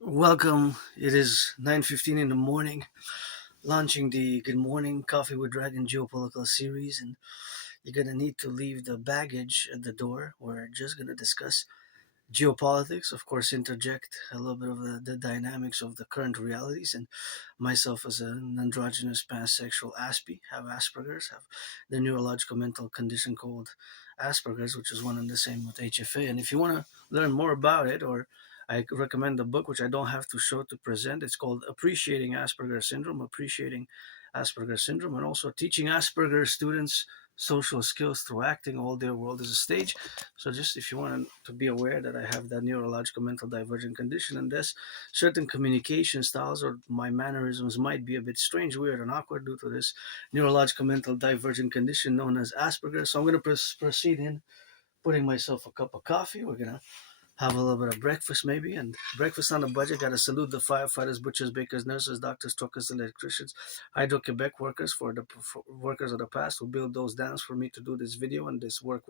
Welcome. It is 9:15 in the morning, launching the Good Morning Coffee with Dragon Geopolitical series, and you're gonna need to leave the baggage at the door. We're just gonna discuss geopolitics, of course, interject a little bit of the dynamics of the current realities, and myself as an androgynous pansexual Aspie, have Asperger's, have the neurological mental condition called Asperger's, which is one and the same with HFA. And if you want to learn more about it, or I recommend the book, which I don't have to show to present. It's called Appreciating Asperger's Syndrome, Appreciating Asperger's Syndrome, and also teaching Asperger's students social skills through acting. All their world is a stage. So just if you want to be aware that I have that neurological mental divergent condition, and there's certain communication styles or my mannerisms might be a bit strange, weird, and awkward due to this neurological mental divergent condition known as Asperger's. So I'm going to proceed in putting myself a cup of coffee. We're going to have a little bit of breakfast maybe, and breakfast on a budget. Got to salute the firefighters, butchers, bakers, nurses, doctors, truckers, electricians, Hydro-Quebec workers for workers of the past who built those dams for me to do this video and this work.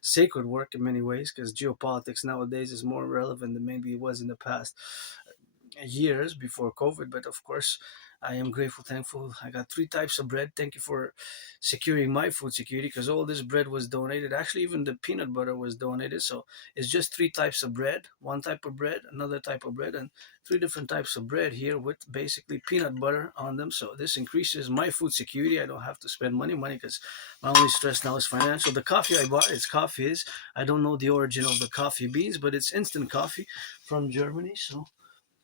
Sacred work in many ways, because geopolitics nowadays is more relevant than maybe it was in the past years before COVID. But of course, I am grateful, thankful. I got three types of bread. Thank you for securing my food security, because all this bread was donated. Actually, even the peanut butter was donated. So it's just three types of bread: one type of bread, another type of bread, and three different types of bread here with basically peanut butter on them. So this increases my food security. I don't have to spend money because my only stress now is financial. The coffee I bought, it's coffee is. I don't know the origin of the coffee beans, but it's instant coffee from Germany. So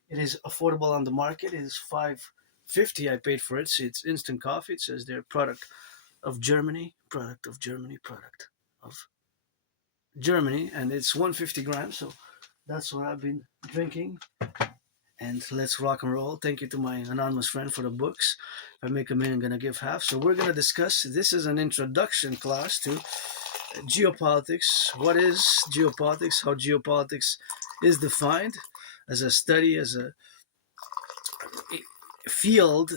it is affordable on the market. It is 5.50. I paid for it. So it's instant coffee. It says they're product of Germany, product of Germany, and it's 150 grams. So that's what I've been drinking. And let's rock and roll. Thank you to my anonymous friend for the books. If I make a minute, I'm gonna give half. So we're gonna discuss. This is an introduction class to geopolitics. What is geopolitics? How geopolitics is defined as a study, as a field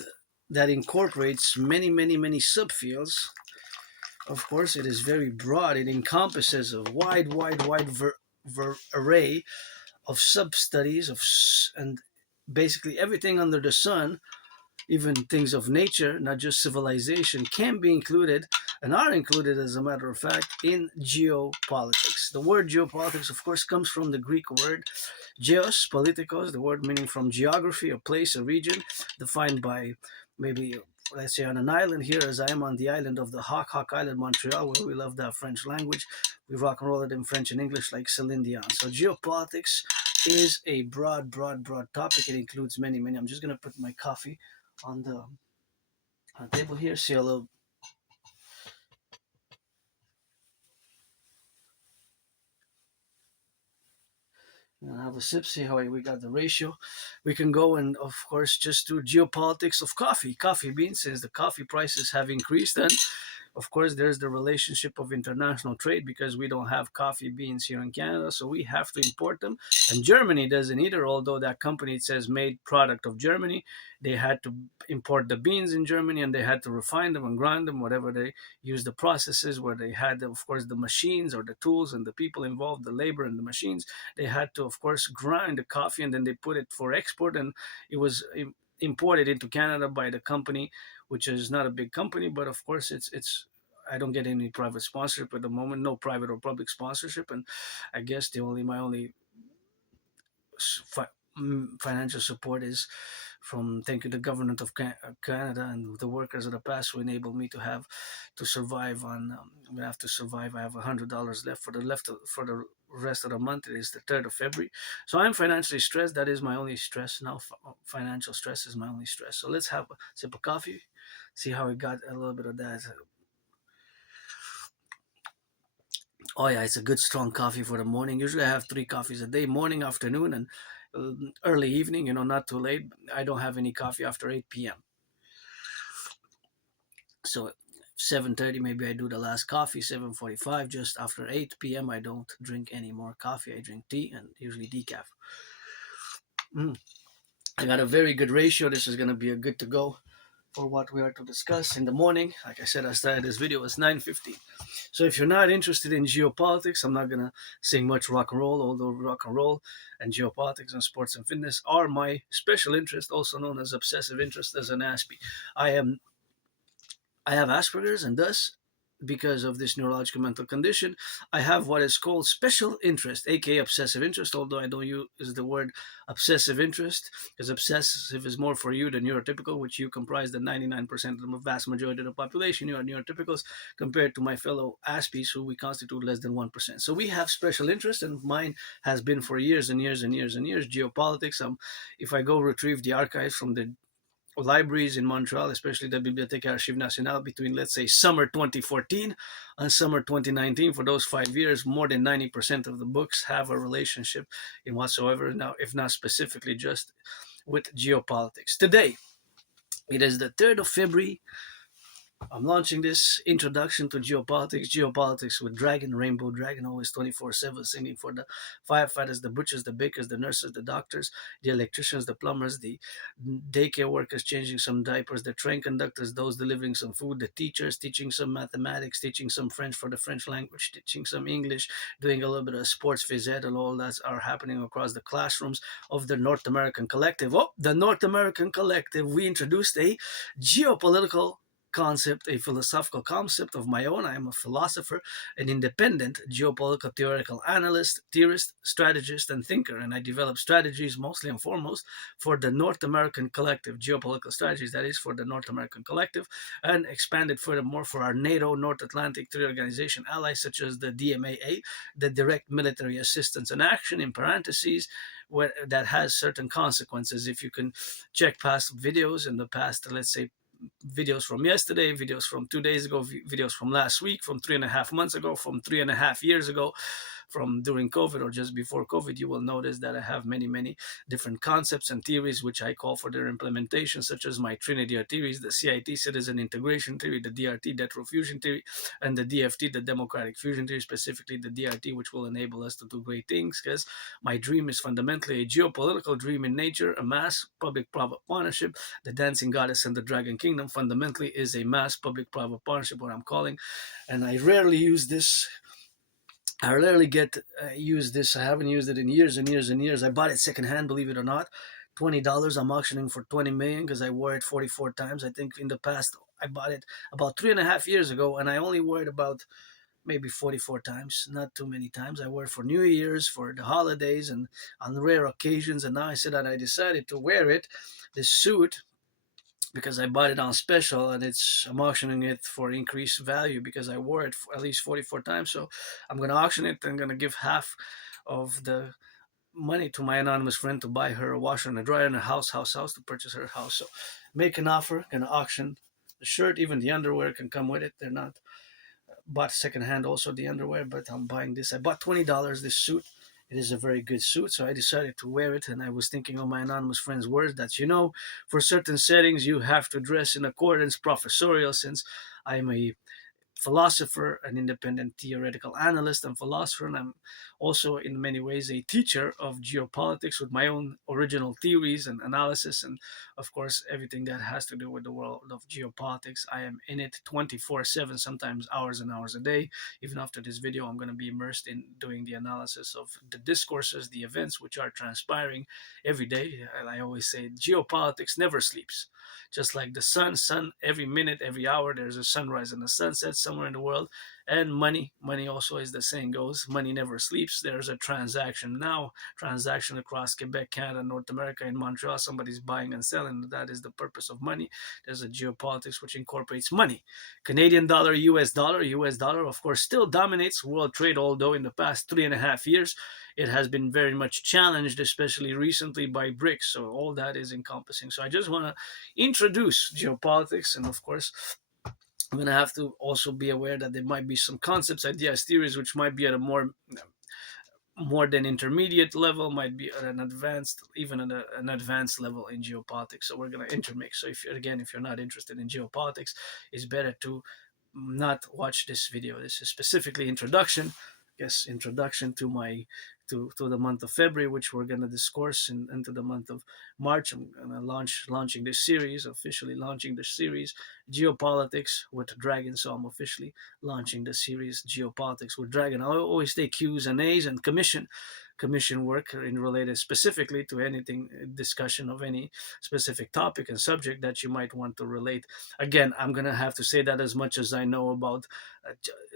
that incorporates many subfields. Of course, it is very broad. It encompasses a wide array of sub studies and basically everything under the sun, even things of nature, not just civilization, can be included and are included, as a matter of fact, in geopolitics. The word geopolitics, of course, comes from the Greek word geos, politikos, the word meaning from geography, a place, a region, defined by maybe, let's say, on an island here, as I am on the island of the Hawk Island, Montreal, where we love that French language. We rock and roll it in French and English like Celine Dion. So geopolitics is a broad topic. It includes many. I'm just going to put my coffee on the table here. See a little. Have a sip, see how we got the ratio. We can go and, of course, just do geopolitics of coffee beans, since the coffee prices have increased. And of course, there's the relationship of international trade, because we don't have coffee beans here in Canada, so we have to import them. And Germany doesn't either, although that company, it says made product of Germany. They had to import the beans in Germany, and they had to refine them and grind them, whatever they use the processes where they had, of course, the machines or the tools and the people involved, the labor and the machines. They had to, of course, grind the coffee, and then they put it for export, and it was imported into Canada by the company, which is not a big company, but of course it's I don't get any private sponsorship at the moment, no private or public sponsorship, and I guess the only my only financial support is from, thank you, the government of Canada and the workers of the past who enabled me to have to survive on. I'm gonna have to survive. I have $100 left for the rest of the month. It is the 3rd of February, so I'm financially stressed. That is my only stress now. Financial stress is my only stress. So let's have a sip of coffee, see how we got a little bit of that. Oh yeah, it's a good strong coffee for the morning. Usually I have three coffees a day: morning, afternoon, and early evening. Not too late. I don't have any coffee after 8 p.m. So 7:30 maybe I do the last coffee. 7:45, just after 8 p.m. I don't drink any more coffee. I drink tea, and usually decaf. I got a very good ratio. This is gonna be a good to go. for what we are to discuss in the morning. Like I said, I started this video at 9:15. So if you're not interested in geopolitics, I'm not gonna sing much rock and roll, although rock and roll and geopolitics and sports and fitness are my special interest, also known as obsessive interest as an Aspie. I am I have Asperger's, and thus, because of this neurological mental condition, I have what is called special interest, aka obsessive interest, although I don't use the word obsessive interest, because obsessive is more for you than neurotypical, which you comprise the 99% of the vast majority of the population. You are neurotypicals compared to my fellow Aspies, who we constitute less than 1%. So we have special interest, and mine has been for years and years and years and years, geopolitics. If I go retrieve the archives from the libraries in Montreal, especially the Bibliothèque Archives Nationale, between, let's say, summer 2014 and summer 2019, for those 5 years, more than 90% of the books have a relationship in whatsoever, now, if not specifically just with geopolitics. Today, it is the 3rd of February. I'm launching this introduction to geopolitics with Dragon, Rainbow Dragon, always 24/7, singing for the firefighters, the butchers, the bakers, the nurses, the doctors, the electricians, the plumbers, the daycare workers changing some diapers, the train conductors, those delivering some food, the teachers teaching some mathematics, teaching some French for the French language, teaching some English, doing a little bit of sports phys ed, and all that are happening across the classrooms of the North American Collective. Oh, the North American Collective, we introduced a geopolitical concept, a philosophical concept of my own. I am a philosopher, an independent geopolitical theoretical analyst, theorist, strategist, and thinker, and I develop strategies mostly and foremost for the North American Collective, geopolitical strategies, that is, for the North American Collective, and expanded furthermore for our NATO North Atlantic Treaty Organization allies, such as the DMAA, the Direct Military Assistance and Action, in parentheses, where that has certain consequences. If you can check past videos in the past, let's say, videos from yesterday, videos from 2 days ago, videos from last week, from 3.5 months ago, from 3.5 years ago, from during COVID or just before COVID, you will notice that I have many different concepts and theories which I call for their implementation, such as my Trinity of theories, the CIT, Citizen Integration Theory, the DRT, Death Row Fusion Theory, and the DFT, the Democratic Fusion Theory, specifically the DRT, which will enable us to do great things, because my dream is fundamentally a geopolitical dream in nature, a mass public-private partnership. The Dancing Goddess and the Dragon Kingdom fundamentally is a mass public-private partnership, what I'm calling, and I rarely use this. I rarely get use this. I haven't used it in years and years and years. I bought it secondhand, believe it or not. $20. I'm auctioning for 20 million because I wore it 44 times. I think in the past I bought it about 3.5 years ago, and I only wore it about maybe 44 times, not too many times. I wore it for New Year's, for the holidays, and on rare occasions. And now I said that I decided to wear it, this suit, because I bought it on special, and I'm auctioning it for increased value because I wore it for at least 44 times. So I'm going to auction it. I'm going to give half of the money to my anonymous friend to buy her a washer and a dryer and a house to purchase her house. So make an offer, going to auction the shirt, even the underwear can come with it. They're not bought secondhand, also the underwear, but I'm buying this. I bought $20 this suit. It is a very good suit, so I decided to wear it, and I was thinking of my anonymous friend's words that, for certain settings, you have to dress in accordance, professorial, since I'm a philosopher, an independent theoretical analyst and philosopher, and I'm also in many ways a teacher of geopolitics with my own original theories and analysis, and of course everything that has to do with the world of geopolitics. I am in it 24/7, sometimes hours and hours a day. Even after this video, I'm going to be immersed in doing the analysis of the discourses, the events which are transpiring every day. And I always say geopolitics never sleeps. Just like the sun, every minute, every hour, there's a sunrise and a sunset somewhere in the world. And money also, as the saying goes, money never sleeps. There's a transaction now, transaction across Quebec, Canada, North America, in Montreal. Somebody's buying and selling. That is the purpose of money. There's a geopolitics which incorporates money. Canadian dollar, US dollar, of course, still dominates world trade, although in the past 3.5 years, it has been very much challenged, especially recently by BRICS. So all that is encompassing. So I just want to introduce geopolitics, and of course, I'm going to have to also be aware that there might be some concepts, ideas, theories, which might be at a more than intermediate level, might be at an advanced, even at an advanced level in geopolitics. So we're going to intermix. So if you're not interested in geopolitics, it's better to not watch this video. This is specifically introduction. guess, introduction to my to the month of February, which we're going to discourse into the month of March. I'm going to launching this series, officially launching this series, Geopolitics with Dragon. So I'm officially launching the series Geopolitics with Dragon. I always take Q's and A's and commission work in related specifically to anything, discussion of any specific topic and subject that you might want to relate. Again, I'm going to have to say that as much as I know about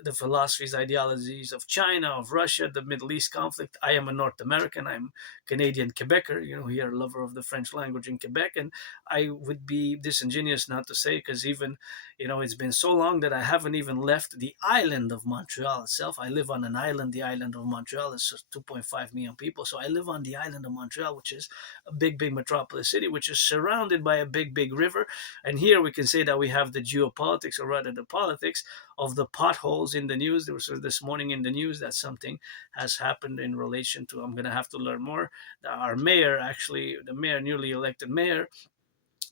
the philosophies, ideologies of China, of Russia, the Middle East conflict. I am a North American. I'm Canadian Quebecer, here, lover of the French language in Quebec. And I would be disingenuous not to say, because even, it's been so long that I haven't even left the island of Montreal itself. I live on an island. The island of Montreal is 2.5 million people. So I live on the island of Montreal, which is a big, big metropolis city, which is surrounded by a big, big river. And here we can say that we have the geopolitics, or rather the politics, of the potholes in the news. There was this morning in the news that something has happened in relation to, I'm going to have to learn more. Our mayor, actually, the mayor, newly elected mayor,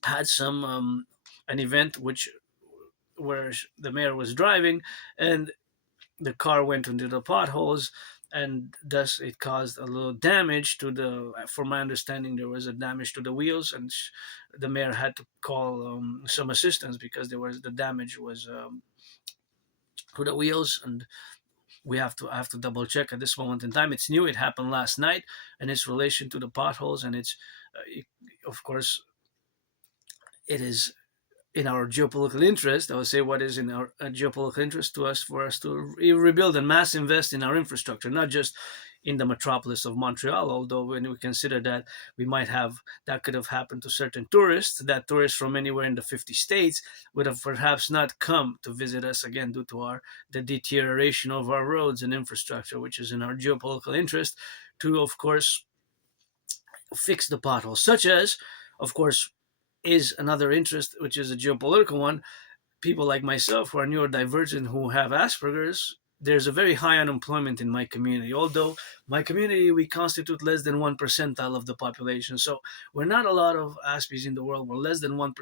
had an event where the mayor was driving and the car went into the potholes, and thus it caused a little damage to from my understanding, there was a damage to the wheels, and the mayor had to call some assistance because the damage was to the wheels. And I have to double check at this moment in time. It's new. It happened last night, and it's relation to the potholes, and it's of course it is in our geopolitical interest. I would say what is in our geopolitical interest to us, for us to rebuild and mass invest in our infrastructure, not just in the metropolis of Montreal. Although when we consider that that could have happened to certain tourists, that tourists from anywhere in the 50 states would have perhaps not come to visit us again due to the deterioration of our roads and infrastructure, which is in our geopolitical interest to, of course, fix the potholes, such as, of course, is another interest, which is a geopolitical one. People like myself who are neurodivergent, who have Asperger's, there's a very high unemployment in my community. Although my community, we constitute less than 1% of the population. So we're not a lot of Aspies in the world. We're less than 1%,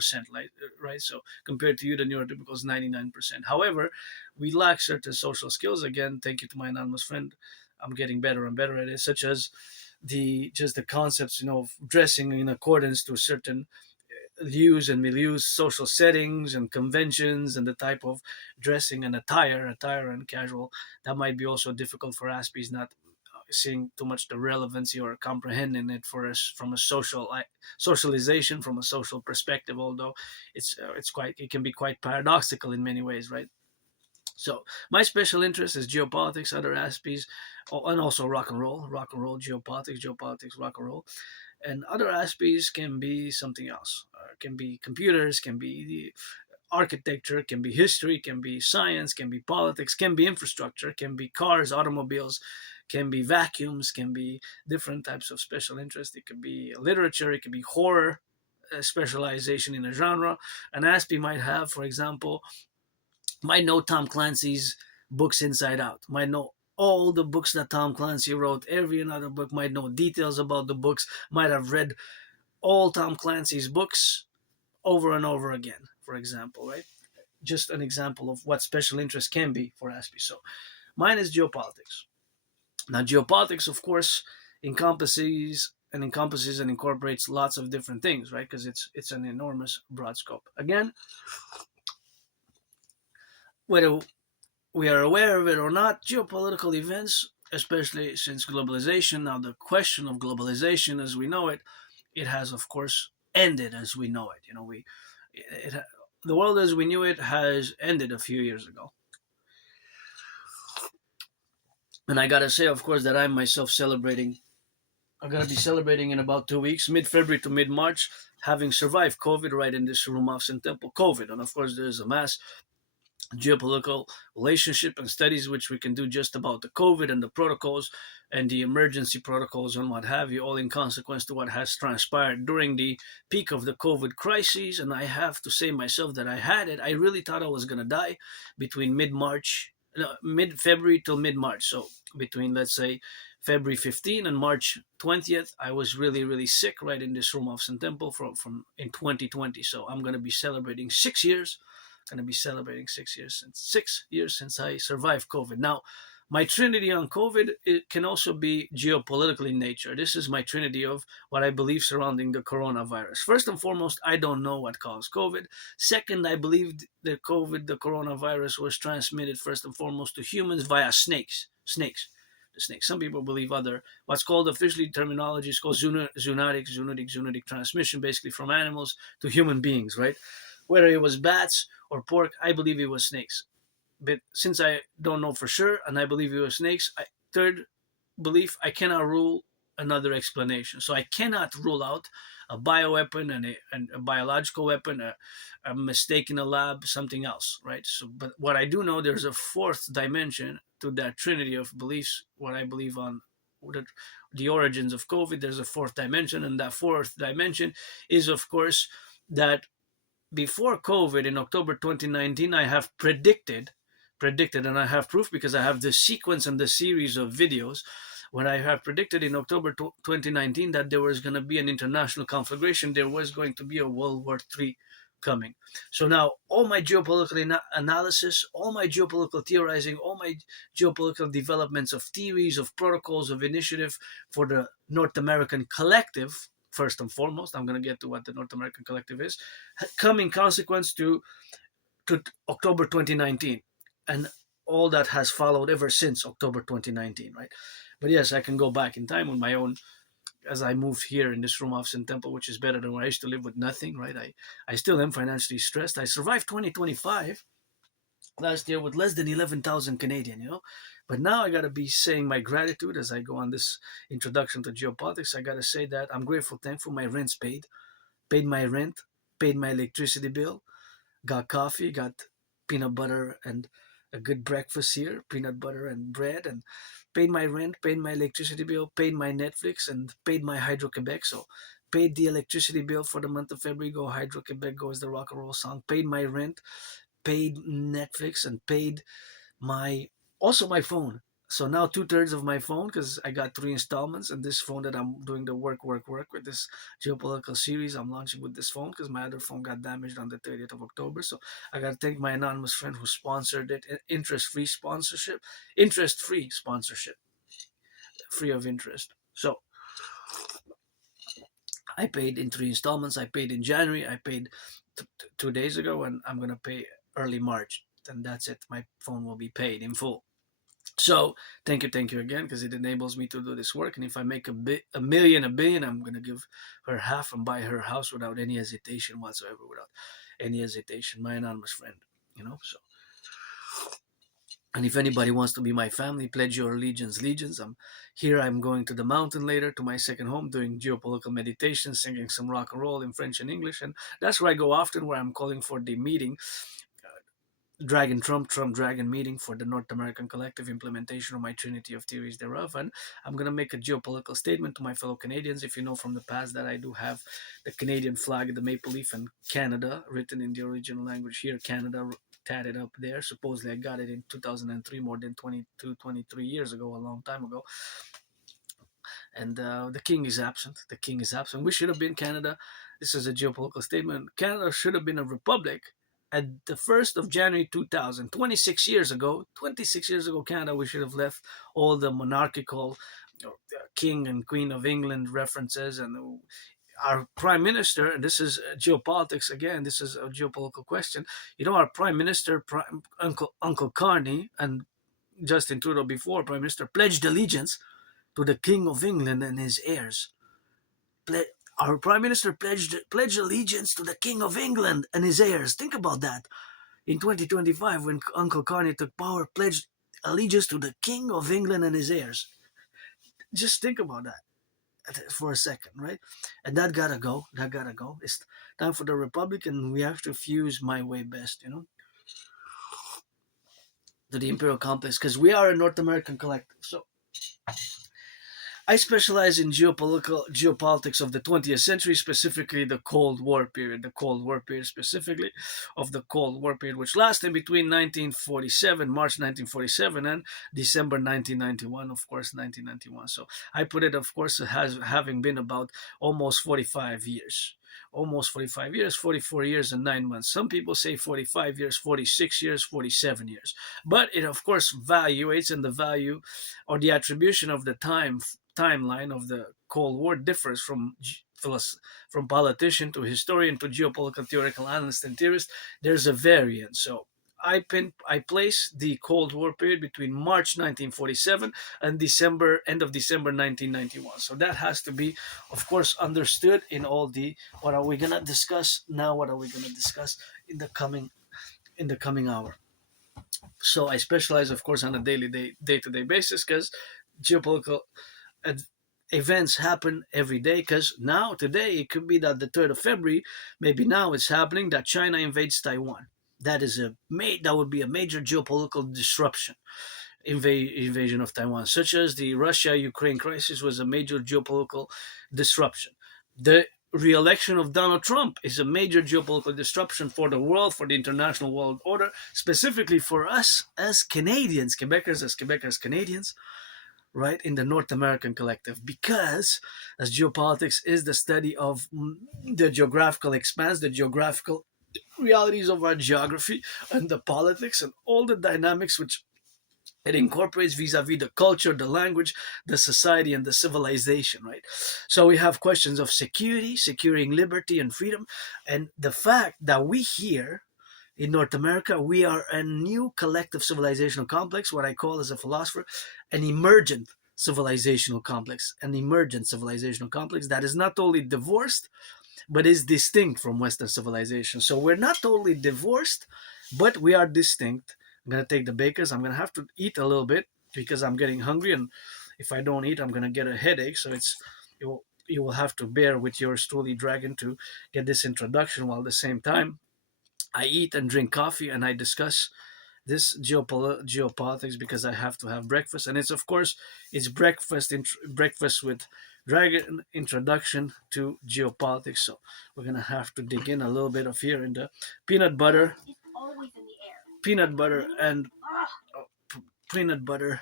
right? So compared to you, the neurotypical is 99%. However, we lack certain social skills. Again, thank you to my anonymous friend. I'm getting better and better at it, such as the concepts, of dressing in accordance to certain views and milieux, social settings and conventions, and the type of dressing and attire and casual, that might be also difficult for Aspies, not seeing too much the relevancy or comprehending it for us from a socialization, from a social perspective. Although it can be quite paradoxical in many ways, right? So my special interest is geopolitics, other Aspies, and also rock and roll, geopolitics, rock and roll. And other Aspies can be something else. Can be computers, can be the architecture, can be history, can be science, can be politics, can be infrastructure, can be cars, automobiles, can be vacuums, can be different types of special interest. It could be literature, it could be horror, specialization in a genre. An Aspie might have, for example, might know Tom Clancy's books inside out, might know all the books that Tom Clancy wrote, every another book, might know details about the books, might have read all Tom Clancy's books over and over again, for example, right? Just an example of what special interest can be for Aspie. So mine is geopolitics. Now, geopolitics, of course, encompasses and incorporates lots of different things, right? Because it's an enormous broad scope. Again, whether we are aware of it or not, geopolitical events, especially since globalization, now the question of globalization as we know it, it has, of course, ended as we know it. The world as we knew it has ended a few years ago. And I gotta say, of course, that I'm myself celebrating. I'm gonna be celebrating in about 2 weeks, mid-February to mid-March, having survived COVID right in this room of St. Temple, COVID. And of course, there's a mass geopolitical relationship and studies which we can do just about the COVID and the protocols and the emergency protocols and what have you, all in consequence to what has transpired during the peak of the COVID crisis. And I have to say myself that I had it. I really thought I was going to die between mid-February till mid-March. So between, let's say, February 15 and March 20th, I was really, really sick right in this room of St. Temple from in 2020. So I'm going to be celebrating 6 years. Going to be celebrating 6 years since I survived COVID. Now, My trinity on COVID, it can also be geopolitical in nature. This is my trinity of what I believe surrounding the coronavirus. First and foremost, I don't know what caused COVID. Second, I believe the coronavirus, was transmitted first and foremost to humans via snakes. The snakes. Some people believe other, what's called officially terminology is called zoonotic transmission, basically from animals to human beings, right? Whether it was bats or pork, I believe it was snakes. But since I don't know for sure, and I believe it was snakes, third belief, I cannot rule another explanation. So I cannot rule out a bioweapon and a biological weapon, a mistake in a lab, something else, right? So, but what I do know, there's a fourth dimension to that trinity of beliefs. What I believe on the origins of COVID, there's a fourth dimension, and that fourth dimension is, of course, that before COVID in October 2019, I have predicted, and I have proof because I have the sequence and the series of videos when I have predicted in October 2019 that there was going to be an international conflagration, there was going to be a World War III coming. So now all my geopolitical analysis, all my geopolitical theorizing, all my geopolitical developments of theories, of protocols, of initiative for the North American Collective, first and foremost, I'm going to get to what the North American Collective is, come in consequence to October 2019 and all that has followed ever since October 2019, right? But yes, I can go back in time on my own as I moved here in this room office in Temple, which is better than where I used to live with nothing, right? I still am financially stressed. I survived 2025 last year with less than 11,000 Canadian, But now I got to be saying my gratitude as I go on this introduction to geopolitics. I got to say that I'm grateful, thankful. My rent's paid my rent, paid my electricity bill, got coffee, got peanut butter and a good breakfast here, peanut butter and bread, and paid my rent, paid my electricity bill, paid my Netflix, and paid my Hydro-Quebec. So paid the electricity bill for the month of February, go Hydro-Quebec, goes the Rock&Roll song, paid my rent, paid Netflix, and paid my phone. So now 2/3 of my phone, because I got 3 installments, and this phone that I'm doing the work with this geopolitical series I'm launching with this phone, because my other phone got damaged on the 30th of October. So I got to thank my anonymous friend who sponsored it, interest-free sponsorship, free of interest. So I paid in 3 installments. I paid in January. I paid 2 days ago, and I'm gonna pay early March. And that's it. My phone will be paid in full. So thank you again, because it enables me to do this work. And if I make a billion, I'm gonna give her half and buy her house without any hesitation whatsoever, without any hesitation. My anonymous friend, So, and if anybody wants to be my family, pledge your allegiance. I'm here. I'm going to the mountain later to my second home, doing geopolitical meditation, singing some rock and roll in French and English, and that's where I go often. Where I'm calling for the meeting. Trump Dragon meeting for the North American Collective implementation of my trinity of theories thereof. And I'm going to make a geopolitical statement to my fellow Canadians. If you know from the past that I do have the Canadian flag, the maple leaf, and Canada written in the original language here, Canada tatted up there. Supposedly I got it in 2003, more than 23 years ago, a long time ago. And the king is absent. We should have been Canada. This is a geopolitical statement. Canada should have been a republic at the 1st of January 2000, 26 years ago, Canada, we should have left all the monarchical king and queen of England references, and our prime minister, and this is geopolitics again, this is a geopolitical question. Our prime minister, Uncle Carney, and Justin Trudeau before prime minister, pledged allegiance to the king of England and his heirs. Our prime minister pledged allegiance to the king of England and his heirs. Think about that. In 2025, when Uncle Carney took power, pledged allegiance to the king of England and his heirs. Just think about that for a second, right? And that gotta go. It's time for the republic, and we have to fuse my way best, to the imperial complex, because we are a North American collective. So I specialize in geopolitics of the 20th century, specifically the Cold War period, specifically of the Cold War period, which lasted between March 1947, and December 1991, of course, 1991. So I put it, of course, as having been about almost 45 years. almost 45 years, 44 years and 9 months. Some people say 45 years, 46 years, 47 years. But it, of course, valuates, and the value or the attribution of the timeline of the Cold War differs from politician to historian to geopolitical theoretical analyst and theorist. There's a variance. So I place the Cold War period between March 1947 and end of December 1991. So that has to be, of course, understood in all the what are we gonna discuss now? What are we gonna discuss in the coming hour? So I specialize, of course, on a day to day basis because geopolitical ad- events happen every day. Because now today it could be that the 3rd of February, maybe now it's happening that China invades Taiwan. That would be a major geopolitical disruption. Invasion of Taiwan, such as the Russia-Ukraine crisis, was a major geopolitical disruption. The re-election of Donald Trump is a major geopolitical disruption for the world, for the international world order, specifically for us as Canadians, Quebecers, Canadians, right, in the North American collective, because as geopolitics is the study of the geographical expanse, the geographical realities of our geography, and the politics and all the dynamics which it incorporates vis-a-vis the culture, the language, the society, and the civilization, right? So we have questions of security, securing liberty and freedom, and the fact that we here in North America, we are a new collective civilizational complex, what I call as a philosopher, an emergent civilizational complex, that is not only divorced, but is distinct from Western civilization. So we're not totally divorced, but we are distinct. I'm gonna take the bakers. I'm gonna have to eat a little bit because I'm getting hungry, and if I don't eat, I'm gonna get a headache. So you will have to bear with yours truly, Dragon, to get this introduction while at the same time I eat and drink coffee and I discuss this geopolitics because I have to have breakfast, and it's of course it's breakfast with Dragon introduction to geopolitics. So we're gonna have to dig in a little bit of here in the peanut butter, peanut butter and oh, peanut butter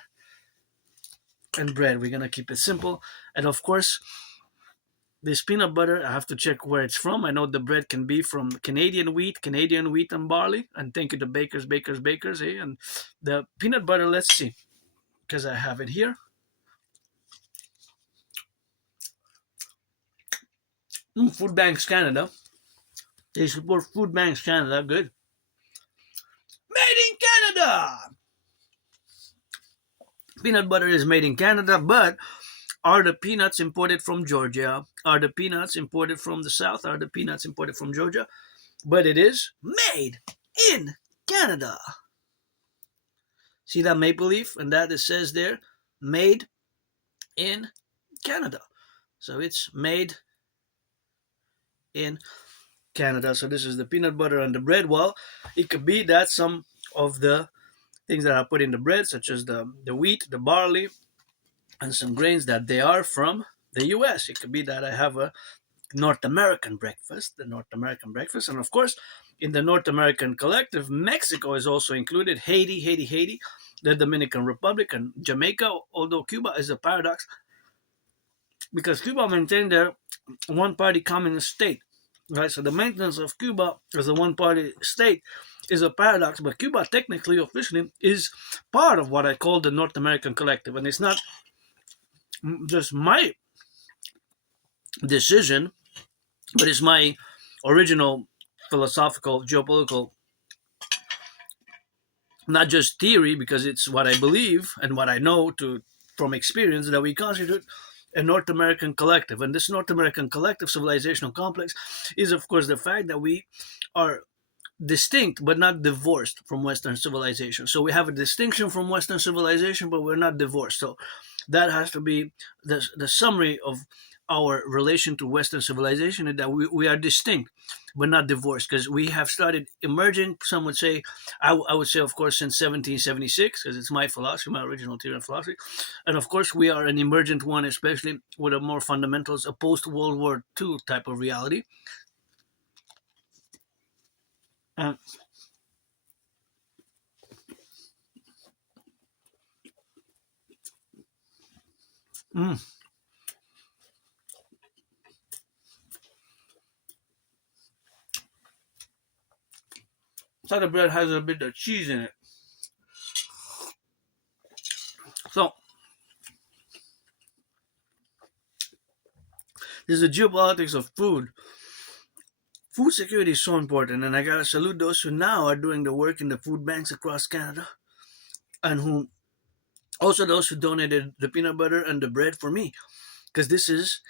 and bread. We're gonna keep it simple, and of course this peanut butter, I have to check where it's from. I know the bread can be from Canadian wheat and barley. And thank you to bakers, eh? And the peanut butter, let's see, because I have it here. Food Banks Canada. They support Food Banks Canada. Good. Made in Canada. Peanut butter is made in Canada, but are the peanuts imported from Georgia? Are the peanuts imported from the South? Are the peanuts imported from Georgia? But it is made in Canada. See that maple leaf? And that it says there, made in Canada. So it's made in Canada. So this is the peanut butter and the bread. Well, it could be that some of the things that I put in the bread, such as the wheat, the barley, and some grains, that they are from the US. It could be that I have a North American breakfast, and of course, in the North American collective, Mexico is also included. Haiti, the Dominican Republic, and Jamaica. Although Cuba is a paradox, because Cuba maintained their one-party communist state, right? So the maintenance of Cuba as a one-party state is a paradox, but Cuba technically, officially, is part of what I call the North American collective, and it's not just my decision, but it's my original philosophical, geopolitical, not just theory, because it's what I believe and what I know from experience, that we constitute a North American collective. And this North American collective civilizational complex is, of course, the fact that we are distinct but not divorced from Western civilization. So we have a distinction from Western civilization, but we're not divorced. So that has to be the summary of our relation to Western civilization, is that we are distinct but not divorced, because we have started emerging. Some would say, I would say, of course, since 1776, because it's my philosophy, my original theory of philosophy. And of course, we are an emergent one, especially with a more fundamentals, a post-World War II type of reality. And So the bread has a bit of cheese in it. So there's the geopolitics of food. Food security is so important, and I gotta salute those who now are doing the work in the food banks across Canada, and who also those who donated the peanut butter and the bread for me, because this is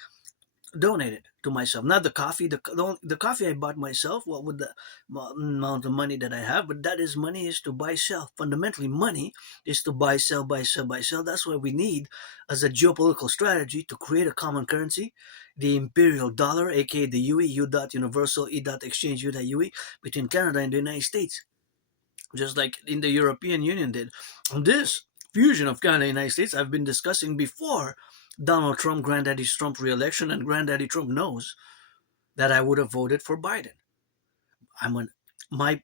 donated to myself, not the coffee. The coffee I bought myself. What with the amount of money that I have, but that is money is to buy sell. Fundamentally, money is to buy sell, buy sell, buy sell. That's why we need as a geopolitical strategy to create a common currency, the imperial dollar, aka the UE, U dot universal, E dot exchange, U dot UE, between Canada and the United States, just like in the European Union did. And this fusion of Canada and the United States I've been discussing before Donald Trump, Granddaddy Trump re-election, and Granddaddy Trump knows that I would have voted for Biden. I'm on my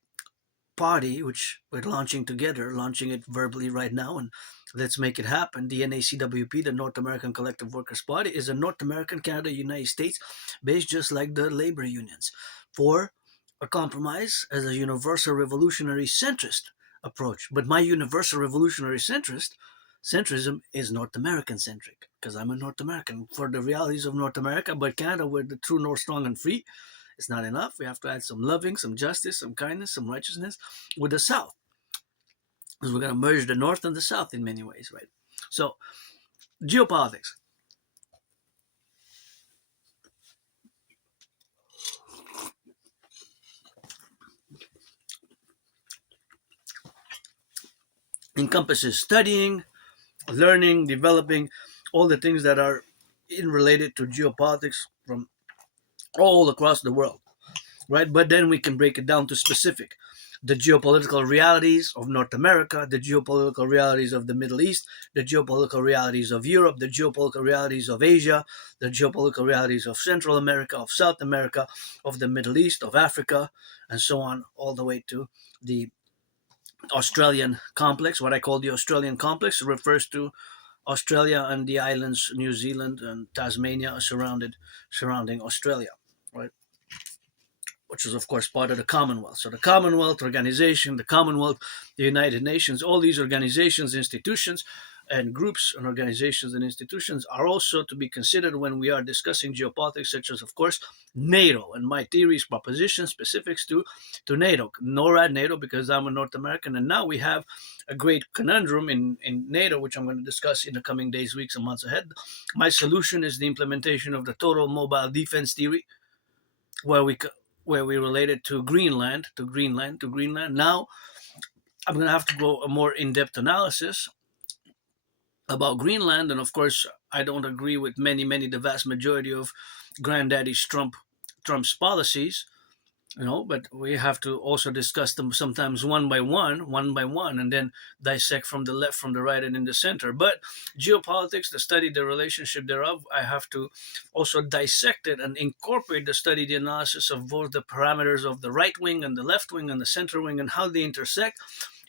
party, which we're launching together, launching it verbally right now, and let's make it happen. The NACWP, the North American Collective Workers Party, is a North American, Canada, United States, based just like the labor unions, for a compromise as a universal revolutionary centrist approach. But my universal revolutionary centrism is North American centric, because I'm a North American for the realities of North America. But Canada, where the true north, strong and free, it's not enough. We have to add some loving, some justice, some kindness, some righteousness with the South, because we're going to merge the North and the South in many ways, right? So, geopolitics. Encompasses studying, learning, developing all the things that are in related to geopolitics from all across the world, right? But then we can break it down to specific. The geopolitical realities of North America, the geopolitical realities of the Middle East, the geopolitical realities of Europe, the geopolitical realities of Asia, the geopolitical realities of Central America, of South America, of the Middle East, of Africa, and so on, all the way to the Australian complex. What I call the Australian complex refers to Australia and the islands, New Zealand and Tasmania, surrounding Australia, right? Which is, of course, part of the Commonwealth. So the Commonwealth Organization, the Commonwealth, the United Nations, all these organizations, institutions, and groups and organizations and institutions are also to be considered when we are discussing geopolitics, such as, of course, NATO and my theories, propositions, specifics to NATO. NORAD, NATO, because I'm a North American, and now we have a great conundrum in NATO, which I'm going to discuss in the coming days, weeks, and months ahead. My solution is the implementation of the total mobile defense theory, where we relate it to Greenland. Now I'm going to have to go a more in-depth analysis about Greenland, and of course, I don't agree with the vast majority of Granddaddy Trump's policies, but we have to also discuss them sometimes one by one, and then dissect from the left, from the right, and in the center. But geopolitics, the study, the relationship thereof, I have to also dissect it and incorporate the analysis of both the parameters of the right wing and the left wing and the center wing, and how they intersect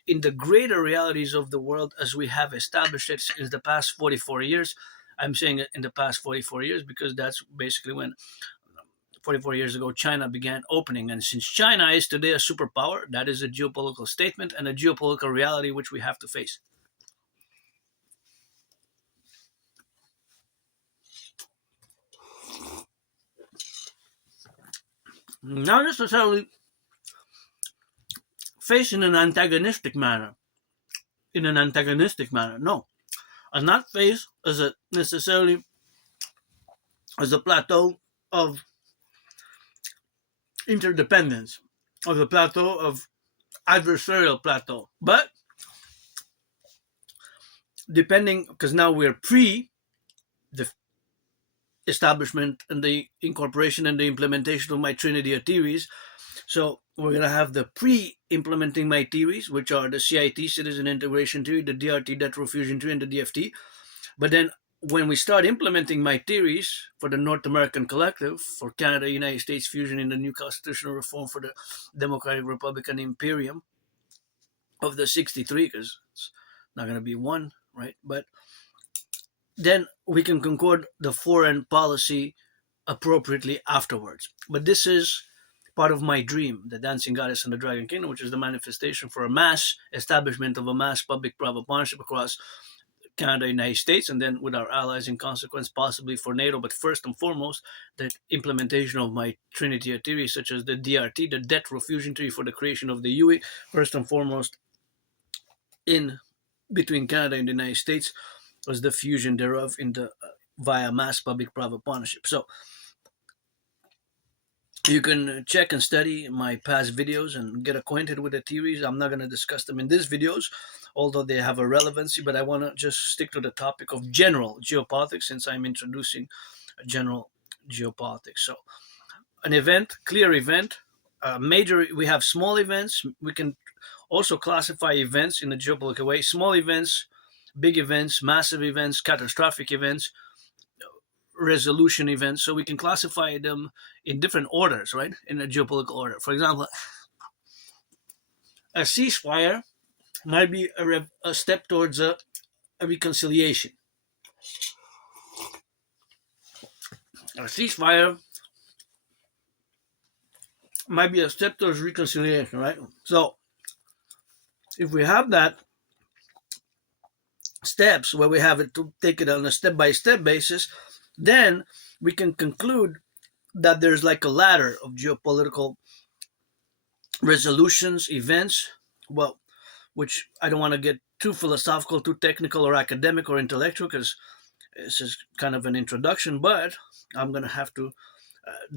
in the greater realities of the world as we have established it in the past 44 years. I'm saying it in the past 44 years because that's basically when 44 years ago, China began opening. And since China is today a superpower, that is a geopolitical statement and a geopolitical reality which we have to face. Not necessarily face in an antagonistic manner. No. And not face as necessarily as a plateau of interdependence, of the plateau of adversarial plateau. But depending, because now we're pre the establishment and the incorporation and the implementation of my trinity of theories. So we're going to have the pre-implementing my theories, which are the CIT, Citizen Integration Theory, the DRT, Debt Fusion Theory, and the DFT. But then when we start implementing my theories for the North American Collective, for Canada, United States fusion in the new constitutional reform for the Democratic Republican Imperium of the 63, because it's not going to be one, right? But then we can concord the foreign policy appropriately afterwards. But this is part of my dream, the dancing goddess and the dragon kingdom, which is the manifestation for a mass establishment of a mass public-private partnership across Canada, United States, and then with our allies in consequence, possibly for NATO. But first and foremost, the implementation of my Trinity of theories, such as the DRT, the debt refusion theory for the creation of the UE, first and foremost in between Canada and the United States, was the fusion thereof in the via mass public-private partnership. So you can check and study my past videos and get acquainted with the theories. I'm not going to discuss them in these videos, although they have a relevancy, but I want to just stick to the topic of general geopolitics since I'm introducing a general geopolitics. So an event, clear event, major, we have small events. We can also classify events in a geopolitical way. Small events, big events, massive events, catastrophic events, resolution events. So we can classify them in different orders, right? In a geopolitical order. For example, a ceasefire might be a step towards a reconciliation. A ceasefire might be a step towards reconciliation, right? So if we have that steps where we have it to take it on a step-by-step basis, then we can conclude that there's like a ladder of geopolitical resolutions, events, well, which I don't want to get too philosophical, too technical or academic or intellectual, because this is kind of an introduction, but I'm going to have to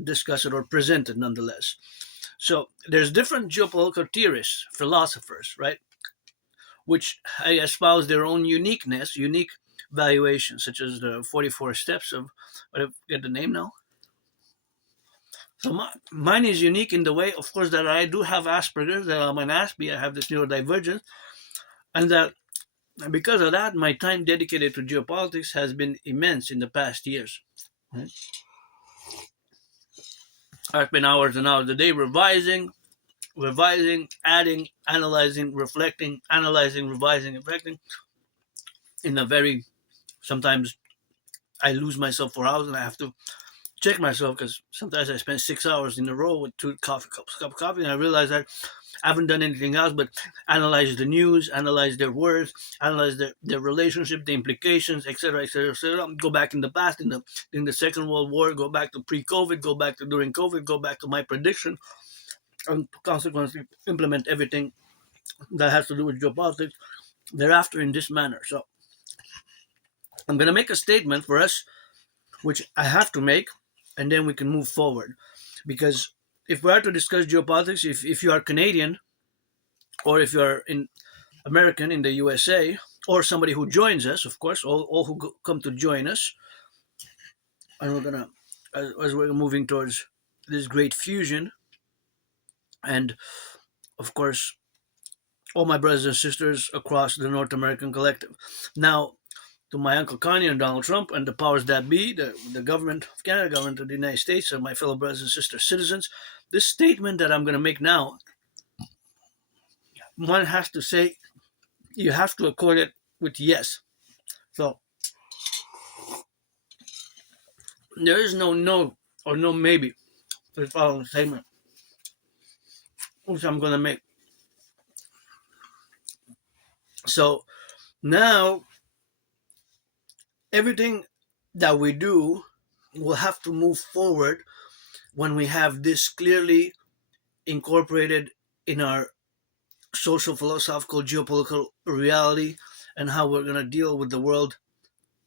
discuss it or present it nonetheless. So there's different geopolitical theorists, philosophers, right, which espouse their own uniqueness, unique valuations, such as the 44 steps of, what I get the name now? So mine is unique in the way, of course, that I do have Asperger's, that I'm an Aspie, I have this neurodivergence, and that because of that, my time dedicated to geopolitics has been immense in the past years. Right? I spend hours and hours a day revising, adding, analyzing, reflecting, analyzing, revising, reflecting. In a very, sometimes I lose myself for hours and I have to check myself because sometimes I spend 6 hours in a row with 2 cups of coffee, and I realize that I haven't done anything else but analyze the news, analyze their words, analyze their relationship, the implications, etc., etc., etc. Go back in the past, in the Second World War, go back to pre-COVID, go back to during COVID, go back to my prediction, and consequently implement everything that has to do with geopolitics thereafter in this manner. So I'm going to make a statement for us, which I have to make, and then we can move forward. Because if we are to discuss geopolitics, if you are Canadian, or if you are in American in the USA, or somebody who joins us, of course, all who come to join us, and we're going to, as we're moving towards this great fusion, and of course, all my brothers and sisters across the North American collective. Now, to my Uncle Kanye and Donald Trump and the powers that be, the government of Canada, government of the United States, and my fellow brothers and sisters citizens, this statement that I'm going to make now, one has to say, you have to accord it with yes. So, there is no or no maybe to the following statement, which I'm going to make. So, now, everything that we do will have to move forward when we have this clearly incorporated in our social, philosophical, geopolitical reality and how we're going to deal with the world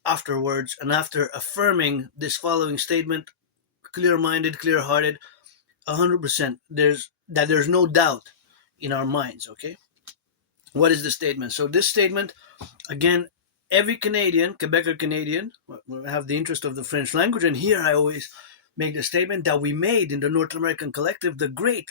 afterwards. And after affirming this following statement, clear-minded, clear-hearted, 100%, there's no doubt in our minds, okay? What is the statement? So this statement, again, every Canadian, Quebecer Canadian, will have the interest of the French language, and here I always make the statement that we made in the North American collective the great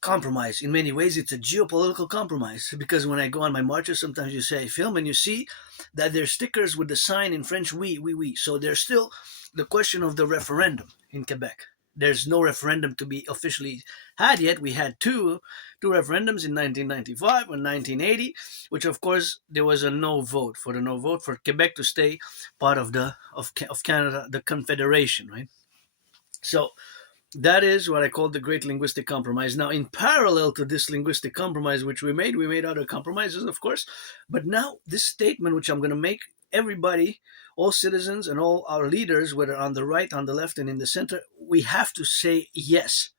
compromise. In many ways, it's a geopolitical compromise, because when I go on my marches, sometimes you say film and you see that there's stickers with the sign in French, oui, oui, oui. So there's still the question of the referendum in Quebec. There's no referendum to be officially had yet. We had two referendums in 1995 and 1980, which of course there was a no vote for Quebec to stay part of Canada, the Confederation, right? So That is what I call the Great Linguistic Compromise. Now, in parallel to this linguistic compromise, which we made other compromises, of course. But now, this statement, which I'm going to make, everybody, all citizens, and all our leaders, whether on the right, on the left, and in the center, we have to say yes.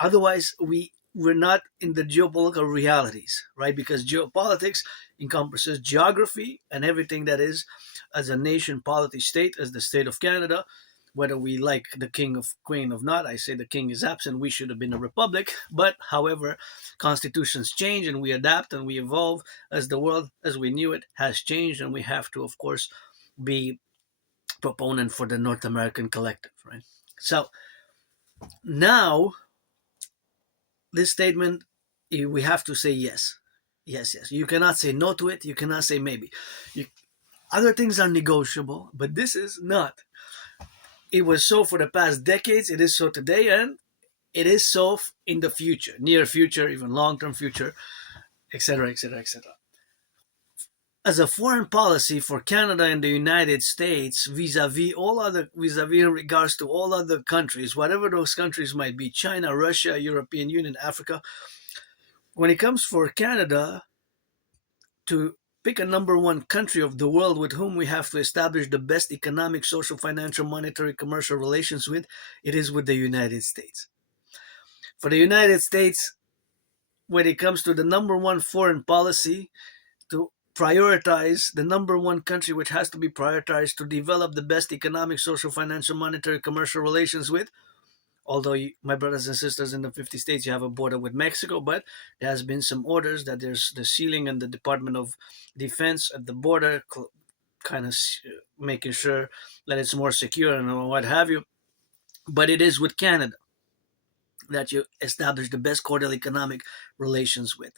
Otherwise, we're not in the geopolitical realities, right? Because geopolitics encompasses geography and everything that is, as a nation, polity, state, as the state of Canada. Whether we like the king of queen or not, I say the king is absent. We should have been a republic. But however, constitutions change and we adapt and we evolve as the world as we knew it has changed, and we have to, of course, be proponent for the North American collective, right? So now this statement, we have to say yes. Yes, yes. You cannot say no to it. You cannot say maybe. You, other things are negotiable, but this is not. It was so for the past decades. It is so today, and it is so in the future, near future, even long-term future, etc., etc., etc. As a foreign policy for Canada and the United States, vis-a-vis in regards to all other countries, whatever those countries might be, China, Russia, European Union, Africa, when it comes for Canada to pick a number one country of the world with whom we have to establish the best economic, social, financial, monetary, commercial relations with, it is with the United States. For the United States, when it comes to the number one foreign policy, to prioritize the number one country which has to be prioritized to develop the best economic, social, financial, monetary, commercial relations with, although my brothers and sisters in the 50 states, you have a border with Mexico, but there has been some orders that there's the ceiling and the Department of Defense at the border, kind of making sure that it's more secure and what have you. But it is with Canada that you establish the best cordial economic relations with.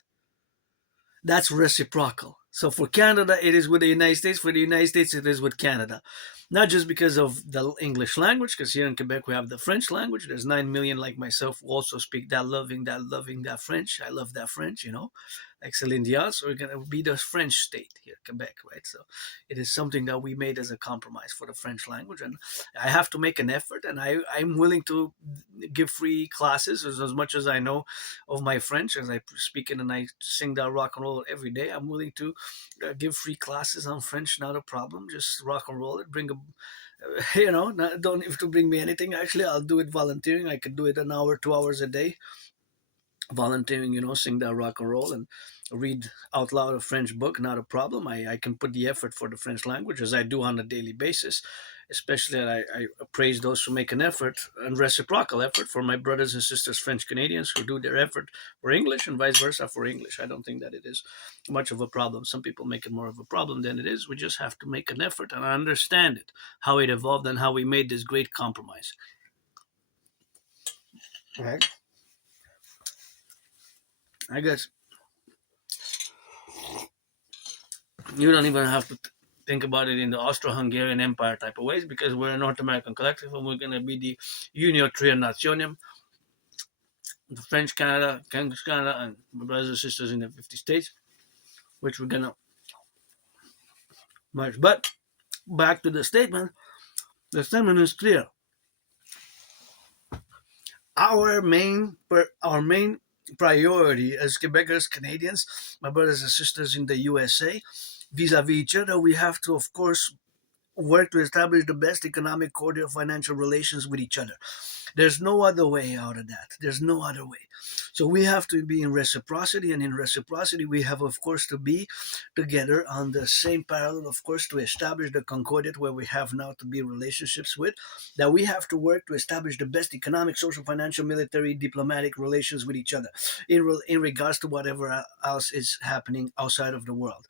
That's reciprocal. So for Canada, it is with the United States. For the United States, it is with Canada. Not just because of the English language, because here in Quebec we have the French language. There's 9 million like myself who also speak that French. I love that French, like Celine Dion. So we're going to be the French state here, Quebec, right? So it is something that we made as a compromise for the French language. And I have to make an effort, and I'm willing to give free classes as much as I know of my French, as I speak it and I sing that rock and roll every day. I'm willing to give free classes on French, not a problem. Just rock and roll it. Bring don't have to bring me anything. Actually, I'll do it volunteering. I could do it an hour, 2 hours a day, volunteering. Sing that rock and roll and read out loud a French book. Not a problem. I can put the effort for the French language as I do on a daily basis. Especially, I praise those who make an effort and reciprocal effort for my brothers and sisters, French Canadians, who do their effort for English and vice versa for English. I don't think that it is much of a problem. Some people make it more of a problem than it is. We just have to make an effort and understand it, how it evolved and how we made this great compromise. Okay. I guess you don't even have to think about it in the Austro-Hungarian Empire type of ways, because we're a North American collective and we're going to be the Unio Tria Nationem, the French Canada, English Canada, and my brothers and sisters in the 50 states, which we're going to merge. But back to the statement is clear. Our main priority as Quebecers, Canadians, my brothers and sisters in the USA, vis-a-vis each other, we have to, of course, work to establish the best economic, cordial, financial relations with each other. There's no other way out of that. There's no other way. So we have to be in reciprocity, and in reciprocity, we have, of course, to be together on the same parallel, of course, to establish the concordat where we have now to be relationships with, that we have to work to establish the best economic, social, financial, military, diplomatic relations with each other in regards to whatever else is happening outside of the world.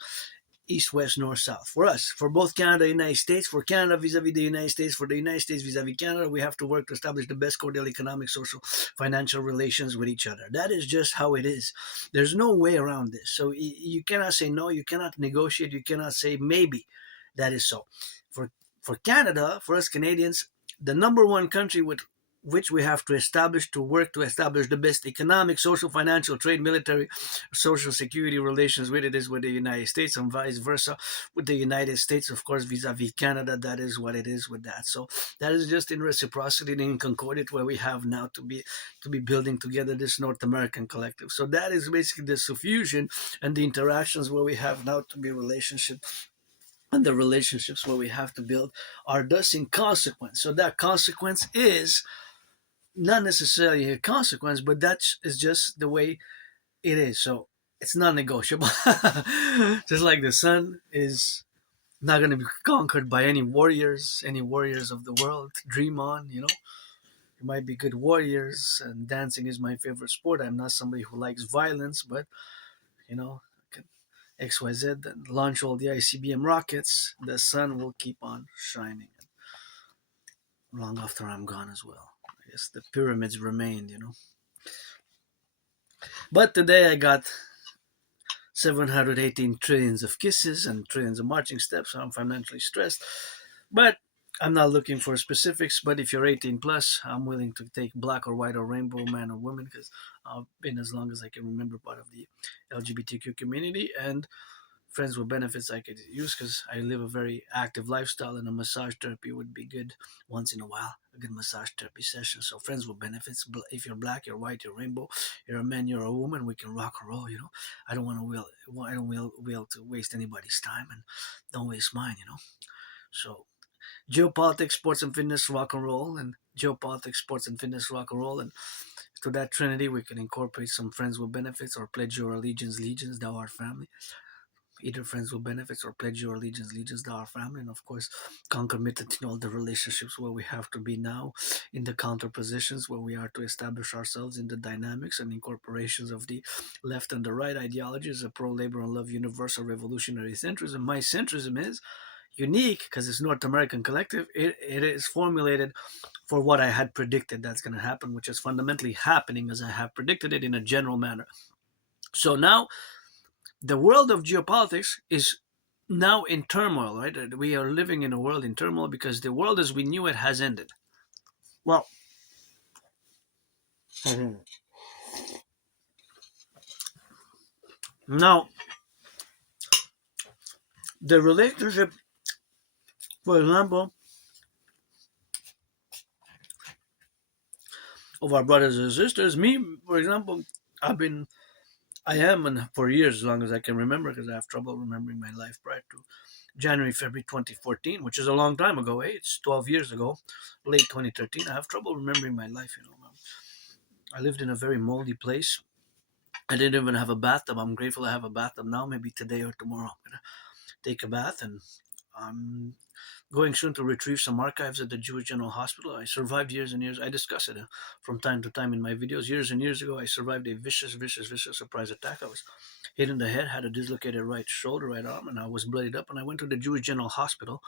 East, west, north, south. For us, for both Canada and the United States, for Canada vis-a-vis the United States, for the United States vis-a-vis Canada, we have to work to establish the best cordial economic, social, financial relations with each other. That is just how it is. There's no way around this. So you cannot say no, you cannot negotiate, you cannot say maybe. That is so. For Canada, for us Canadians, the number one country with which we have to establish to work to establish the best economic, social, financial, trade, military, social security relations with it is with the United States and vice versa with the United States, of course, vis-a-vis Canada. That is what it is with that. So that is just in reciprocity and in concordat where we have now to be building together this North American collective. So that is basically the suffusion and the interactions where we have now to be relationship, and the relationships where we have to build are thus in consequence. So that consequence is not necessarily a consequence, but that is just the way it is. So it's non-negotiable. Just like the sun is not going to be conquered by any warriors of the world. Dream on, you know. You might be good warriors, and dancing is my favorite sport. I'm not somebody who likes violence, but you know, XYZ and launch all the ICBM rockets. The sun will keep on shining long after I'm gone as well. I guess the pyramids remained, you know. But today I got 718 trillions of kisses and trillions of marching steps, so I'm financially stressed. But I'm not looking for specifics, but if you're 18 plus, I'm willing to take black or white or rainbow, man or woman, because I've been as long as I can remember part of the LGBTQ community, and friends with benefits I could use because I live a very active lifestyle, and a massage therapy would be good once in a while, a good massage therapy session. So friends with benefits, if you're black, you're white, you're rainbow, you're a man, you're a woman, we can rock and roll, you know. I don't want to will to waste anybody's time, and don't waste mine, you know. So geopolitics, sports and fitness, rock and roll, and geopolitics, sports and fitness, rock and roll, and to that trinity we can incorporate some friends with benefits or pledge your allegiance, legions, thou art family. Either friends with benefits or pledge your allegiance, legions, thou art family, and of course concomitant in all the relationships where we have to be now in the counter positions where we are to establish ourselves in the dynamics and incorporations of the left and the right ideologies, a pro-labor and love universal revolutionary centrism. My centrism is unique because it's North American collective. It is formulated for what I had predicted that's going to happen, which is fundamentally happening as I have predicted it in a general manner. So now the world of geopolitics is now in turmoil, right? We are living in a world in turmoil because the world as we knew it has ended. Well, now the relationship, for example, of our brothers and sisters, me, for example, I am, and for years, as long as I can remember, because I have trouble remembering my life prior to January, February 2014, which is a long time ago. It's 12 years ago, late 2013. I have trouble remembering my life, you know. I lived in a very moldy place. I didn't even have a bathtub. I'm grateful I have a bathtub now. Maybe today or tomorrow I'm going to take a bath, and I'm going soon to retrieve some archives at the Jewish General Hospital. I survived years and years. I discuss it from time to time in my videos. Years and years ago, I survived a vicious surprise attack. I was hit in the head, had a dislocated right shoulder, right arm, and I was bloodied up. And I went to the Jewish General Hospital,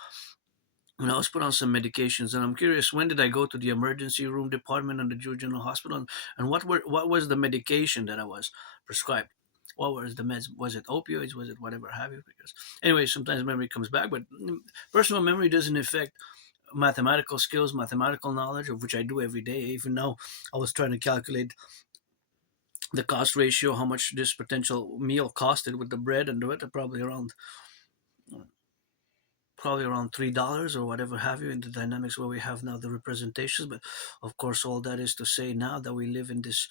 and I was put on some medications. And I'm curious, when did I go to the emergency room department in the Jewish General Hospital, and what was the medication that I was prescribed? What was the meds? Was it opioids? Was it whatever have you? Because anyway, sometimes memory comes back, but personal memory doesn't affect mathematical skills, mathematical knowledge, of which I do every day. Even now, I was trying to calculate the cost ratio, how much this potential meal costed with the bread and the butter, probably around $3 or whatever have you, in the dynamics where we have now the representations. But of course, all that is to say now that we live in this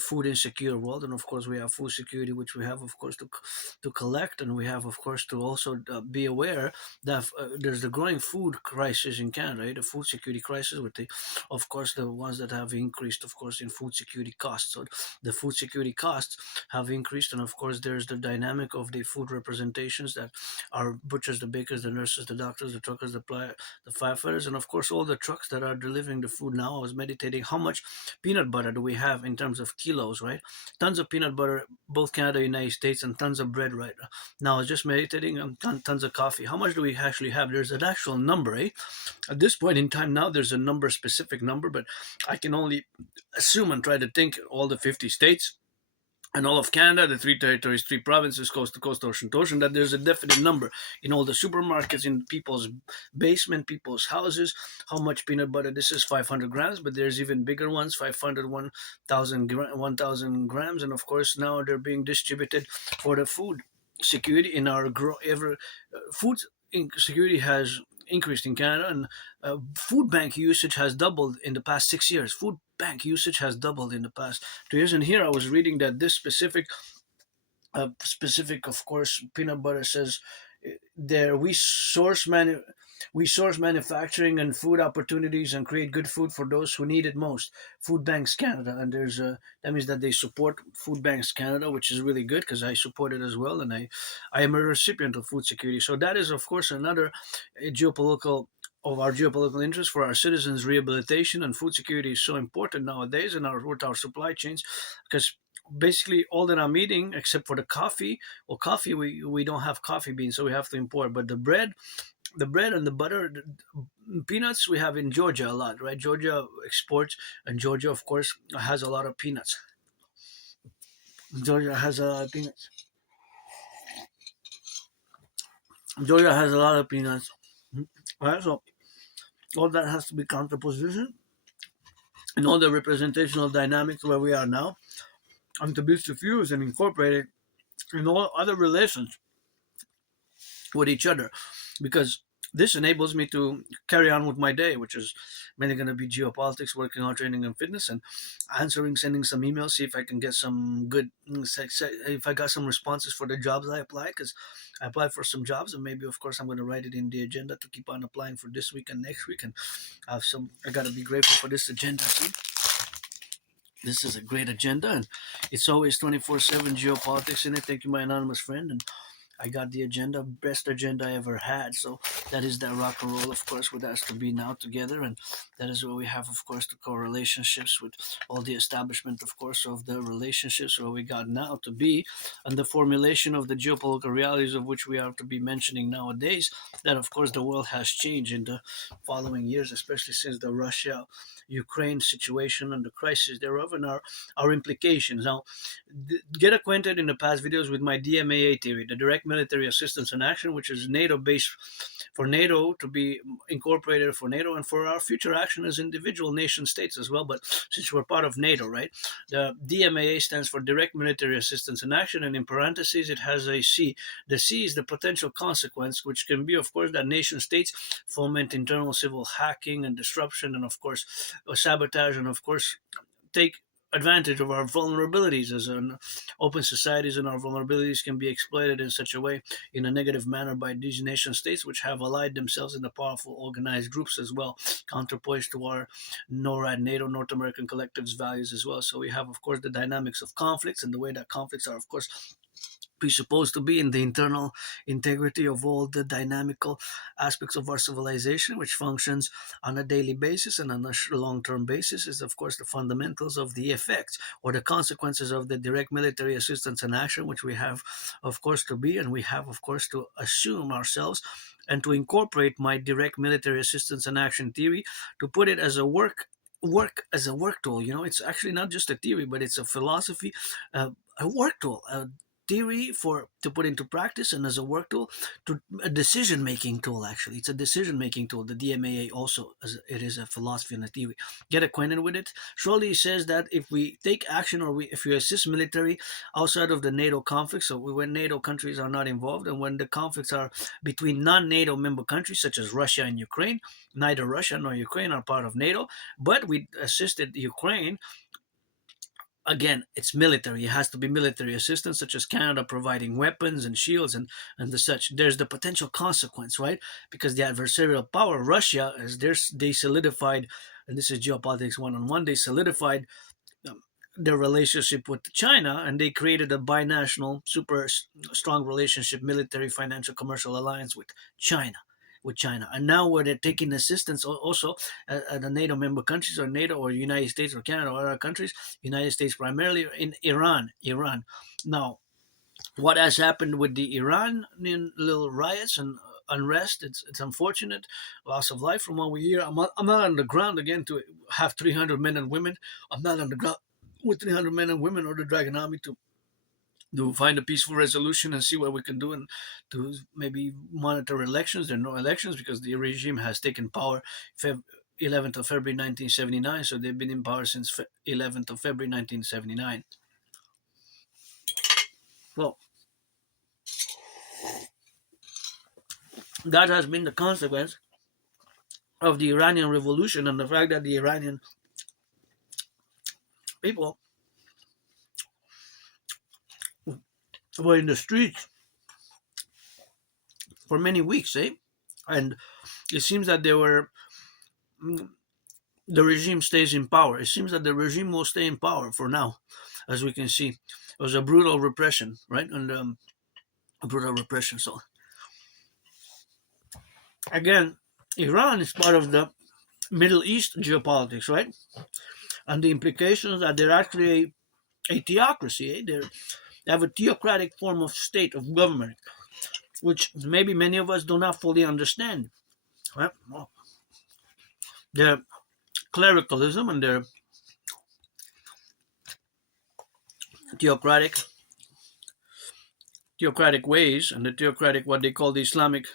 food insecure world, and of course we have food security, which we have of course to collect, and we have of course to also be aware that there's the growing food crisis in Canada, right? The food security crisis, with the of course the ones that have increased of course in food security costs. So the food security costs have increased, and of course there's the dynamic of the food representations that are butchers, the bakers, the nurses, the doctors, the truckers, the firefighters, and of course all the trucks that are delivering the food now. I was meditating how much peanut butter do we have in terms of kilos, right? Tons of peanut butter, both Canada, United States, and tons of bread right now. I was just meditating on tons of coffee. How much do we actually have? There's an actual number, eh? At this point in time now, there's a number, specific number, but I can only assume and try to think all the 50 states and all of Canada, the three territories, three provinces, coast to coast, ocean to ocean, that there's a definite number in all the supermarkets, in people's basement, people's houses, how much peanut butter. This is 500 grams, but there's even bigger ones, 500, 1,000 grams. And of course, now they're being distributed for the food security in our food security has increased in Canada, and food bank usage has doubled in the past 6 years. Food bank usage has doubled in the past 2 years. And here I was reading that this specific, of course, peanut butter says there we source manufacturing and food opportunities and create good food for those who need it most. Food Banks Canada, and that means that they support Food Banks Canada, which is really good because I support it as well, and I am a recipient of food security. So that is, of course, another geopolitical of our geopolitical interest for our citizens' rehabilitation, and food security is so important nowadays in our with our supply chains, because basically all that I'm eating, except for the coffee. Well, coffee, we don't have coffee beans, so we have to import. But the bread and the butter, the peanuts we have in Georgia a lot, right? Georgia exports, and Georgia, of course, has a lot of peanuts. Georgia has a lot of peanuts. Georgia has a lot of peanuts. Right, so all that has to be counterposition in all the representational dynamics where we are now, and to be diffused and incorporated in all other relations with each other, because this enables me to carry on with my day, which is mainly going to be geopolitics, working on training and fitness, and sending some emails, see if I can get some good, if I got some responses for the jobs I apply, because I applied for some jobs, and maybe, of course, I'm going to write it in the agenda to keep on applying for this week and next week, and have some. I got to be grateful for this agenda too. This is a great agenda, and it's always 24/7 geopolitics in it. Thank you, my anonymous friend, and I got the agenda, best agenda I ever had. So that is that rock and roll, of course, with us to be now together. And that is where we have, of course, the co-relationships with all the establishment, of course, of the relationships where we got now to be, and the formulation of the geopolitical realities of which we are to be mentioning nowadays. That, of course, the world has changed in the following years, especially since the Russia-Ukraine situation and the crisis thereof, and our implications. Now, get acquainted in the past videos with my DMAA theory, the direct military assistance and action, which is NATO based, for NATO to be incorporated for NATO and for our future action as individual nation states as well. But since we're part of NATO, right, the DMAA stands for direct military assistance and action, and in parentheses it has a C. The C is the potential consequence, which can be, of course, that nation states foment internal civil hacking and disruption, and of course sabotage, and of course take advantage of our vulnerabilities as an open societies, and our vulnerabilities can be exploited in such a way in a negative manner by these nation states, which have allied themselves in the powerful organized groups as well, counterpoised to our NORAD, NATO, North American collectives values as well. So we have, of course, the dynamics of conflicts, and the way that conflicts are, of course, presupposed to be in the internal integrity of all the dynamical aspects of our civilization, which functions on a daily basis and on a long-term basis, is, of course, the fundamentals of the effects or the consequences of the direct military assistance and action, which we have, of course, to be, and we have, of course, to assume ourselves, and to incorporate my direct military assistance and action theory, to put it as a work as a work tool. It's actually not just a theory, but it's a philosophy, a work tool, a theory for to put into practice, and as a work tool, to a decision making tool. Actually, it's a decision making tool. The DMAA also, as it is a philosophy and a theory. Get acquainted with it. Surely says that if we take action, or if we assist military outside of the NATO conflicts, so when NATO countries are not involved, and when the conflicts are between non-NATO member countries such as Russia and Ukraine, neither Russia nor Ukraine are part of NATO, but we assisted Ukraine. Again, it's military. It has to be military assistance, such as Canada providing weapons and shields and the such. There's the potential consequence, right? Because the adversarial power, Russia, they solidified, and this is geopolitics one-on-one, they solidified their relationship with China, and they created a binational, super strong relationship, military, financial, commercial alliance with China. And now where they're taking assistance also the NATO member countries, or NATO, or United States, or Canada, or other countries, United States primarily, in Iran. Now, what has happened with the Iranian little riots and unrest, it's unfortunate, loss of life from what we hear. I'm not on the ground again to have 300 men and women. I'm not on the ground with 300 men and women or the Dragon Army to to find a peaceful resolution and see what we can do, and to maybe monitor elections. There are no elections because the regime has taken power 11th of February 1979, so they've been in power since 11th of February 1979. Well, that has been the consequence of the Iranian Revolution and the fact that the Iranian people were in the streets for many weeks, eh? And it seems that they were the regime stays in power. It seems that the regime will stay in power for now, as we can see. It was a brutal repression, right? And a brutal repression. So again, Iran is part of the Middle East geopolitics, right? And the implications that they're actually a theocracy. They have a theocratic form of state, of government, which maybe many of us do not fully understand. Right? Well, their clericalism and their theocratic ways, and the theocratic, what they call the Islamic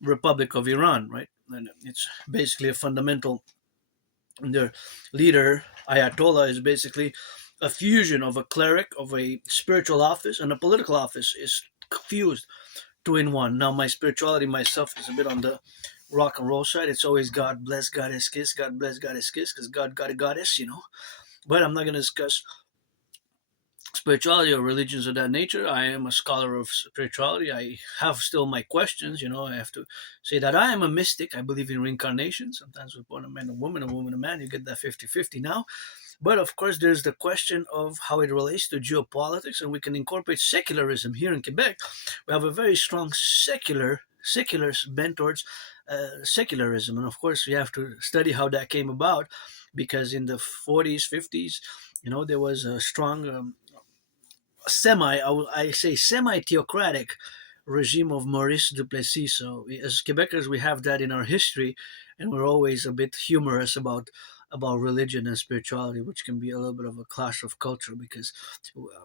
Republic of Iran, right? And it's basically a fundamental. Their leader, Ayatollah, is basically a fusion of a cleric, of a spiritual office, and a political office is fused two in one. Now, my spirituality myself is a bit on the rock and roll side. It's always God bless, God is kiss, God bless, God is kiss, because God got a goddess, you know. But I'm not going to discuss spirituality or religions of that nature. I am a scholar of spirituality. I have still my questions, you know. I have to say that I am a mystic. I believe in reincarnation. Sometimes we're born a man, a woman a man. You get that 50-50 now. But of course, there's the question of how it relates to geopolitics, and we can incorporate secularism here in Quebec. We have a very strong secular bent towards secularism, and of course, we have to study how that came about, because in the 40s, 50s, you know, there was a strong I say semi-theocratic regime of Maurice Duplessis. So as Quebecers, we have that in our history, and we're always a bit humorous about religion and spirituality, which can be a little bit of a clash of culture, because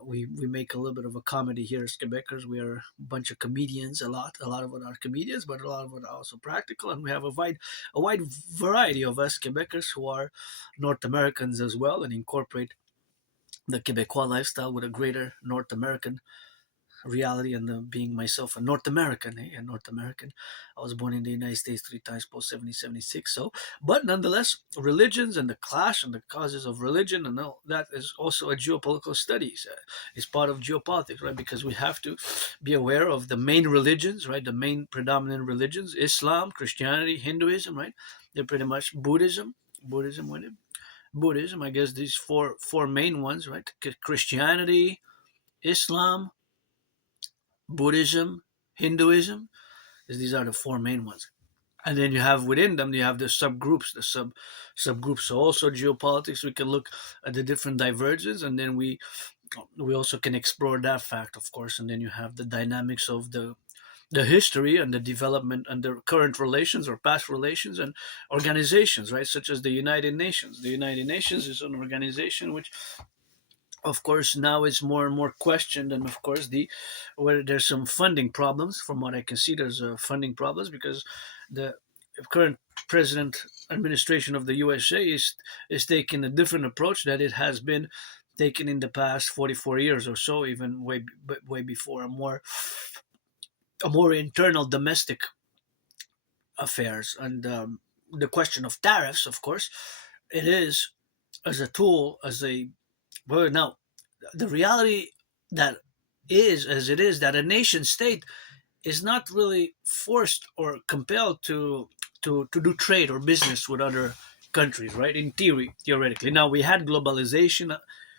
we make a little bit of a comedy here as Quebecers. We are a bunch of comedians, a lot of it are comedians, but a lot of it are also practical, and we have a wide variety of us Quebecers who are North Americans as well, and incorporate the Quebecois lifestyle with a greater North American reality, and being myself a North American, a North American. I was born in the United States 3 times post 1776. So, but nonetheless, religions and the clash and the causes of religion and all that is also a geopolitical studies. It's part of geopolitics, right? Because we have to be aware of the main religions, right? The main predominant religions: Islam, Christianity, Hinduism, right? They're pretty much Buddhism. Buddhism, I guess these four main ones, right? Christianity, Islam, Buddhism, Hinduism, these are the four main ones. And then you have within them, you have the subgroups, subgroups. So also geopolitics, we can look at the different divergences, and then we also can explore that fact, of course. And then you have the dynamics of the history and the development and the current relations or past relations and organizations, right? Such as the United Nations. The United Nations is an organization which, of course, now is more and more questioned, and of course, where there's some funding problems. From what I can see, there's funding problems because the current president administration of the USA is taking a different approach that it has been taken in the past 44 years or so, even way before, a more internal domestic affairs. And the question of tariffs, of course, it is as a tool, well, now the reality that is as it is, that a nation state is not really forced or compelled to do trade or business with other countries, right? In theoretically. Now, we had globalization,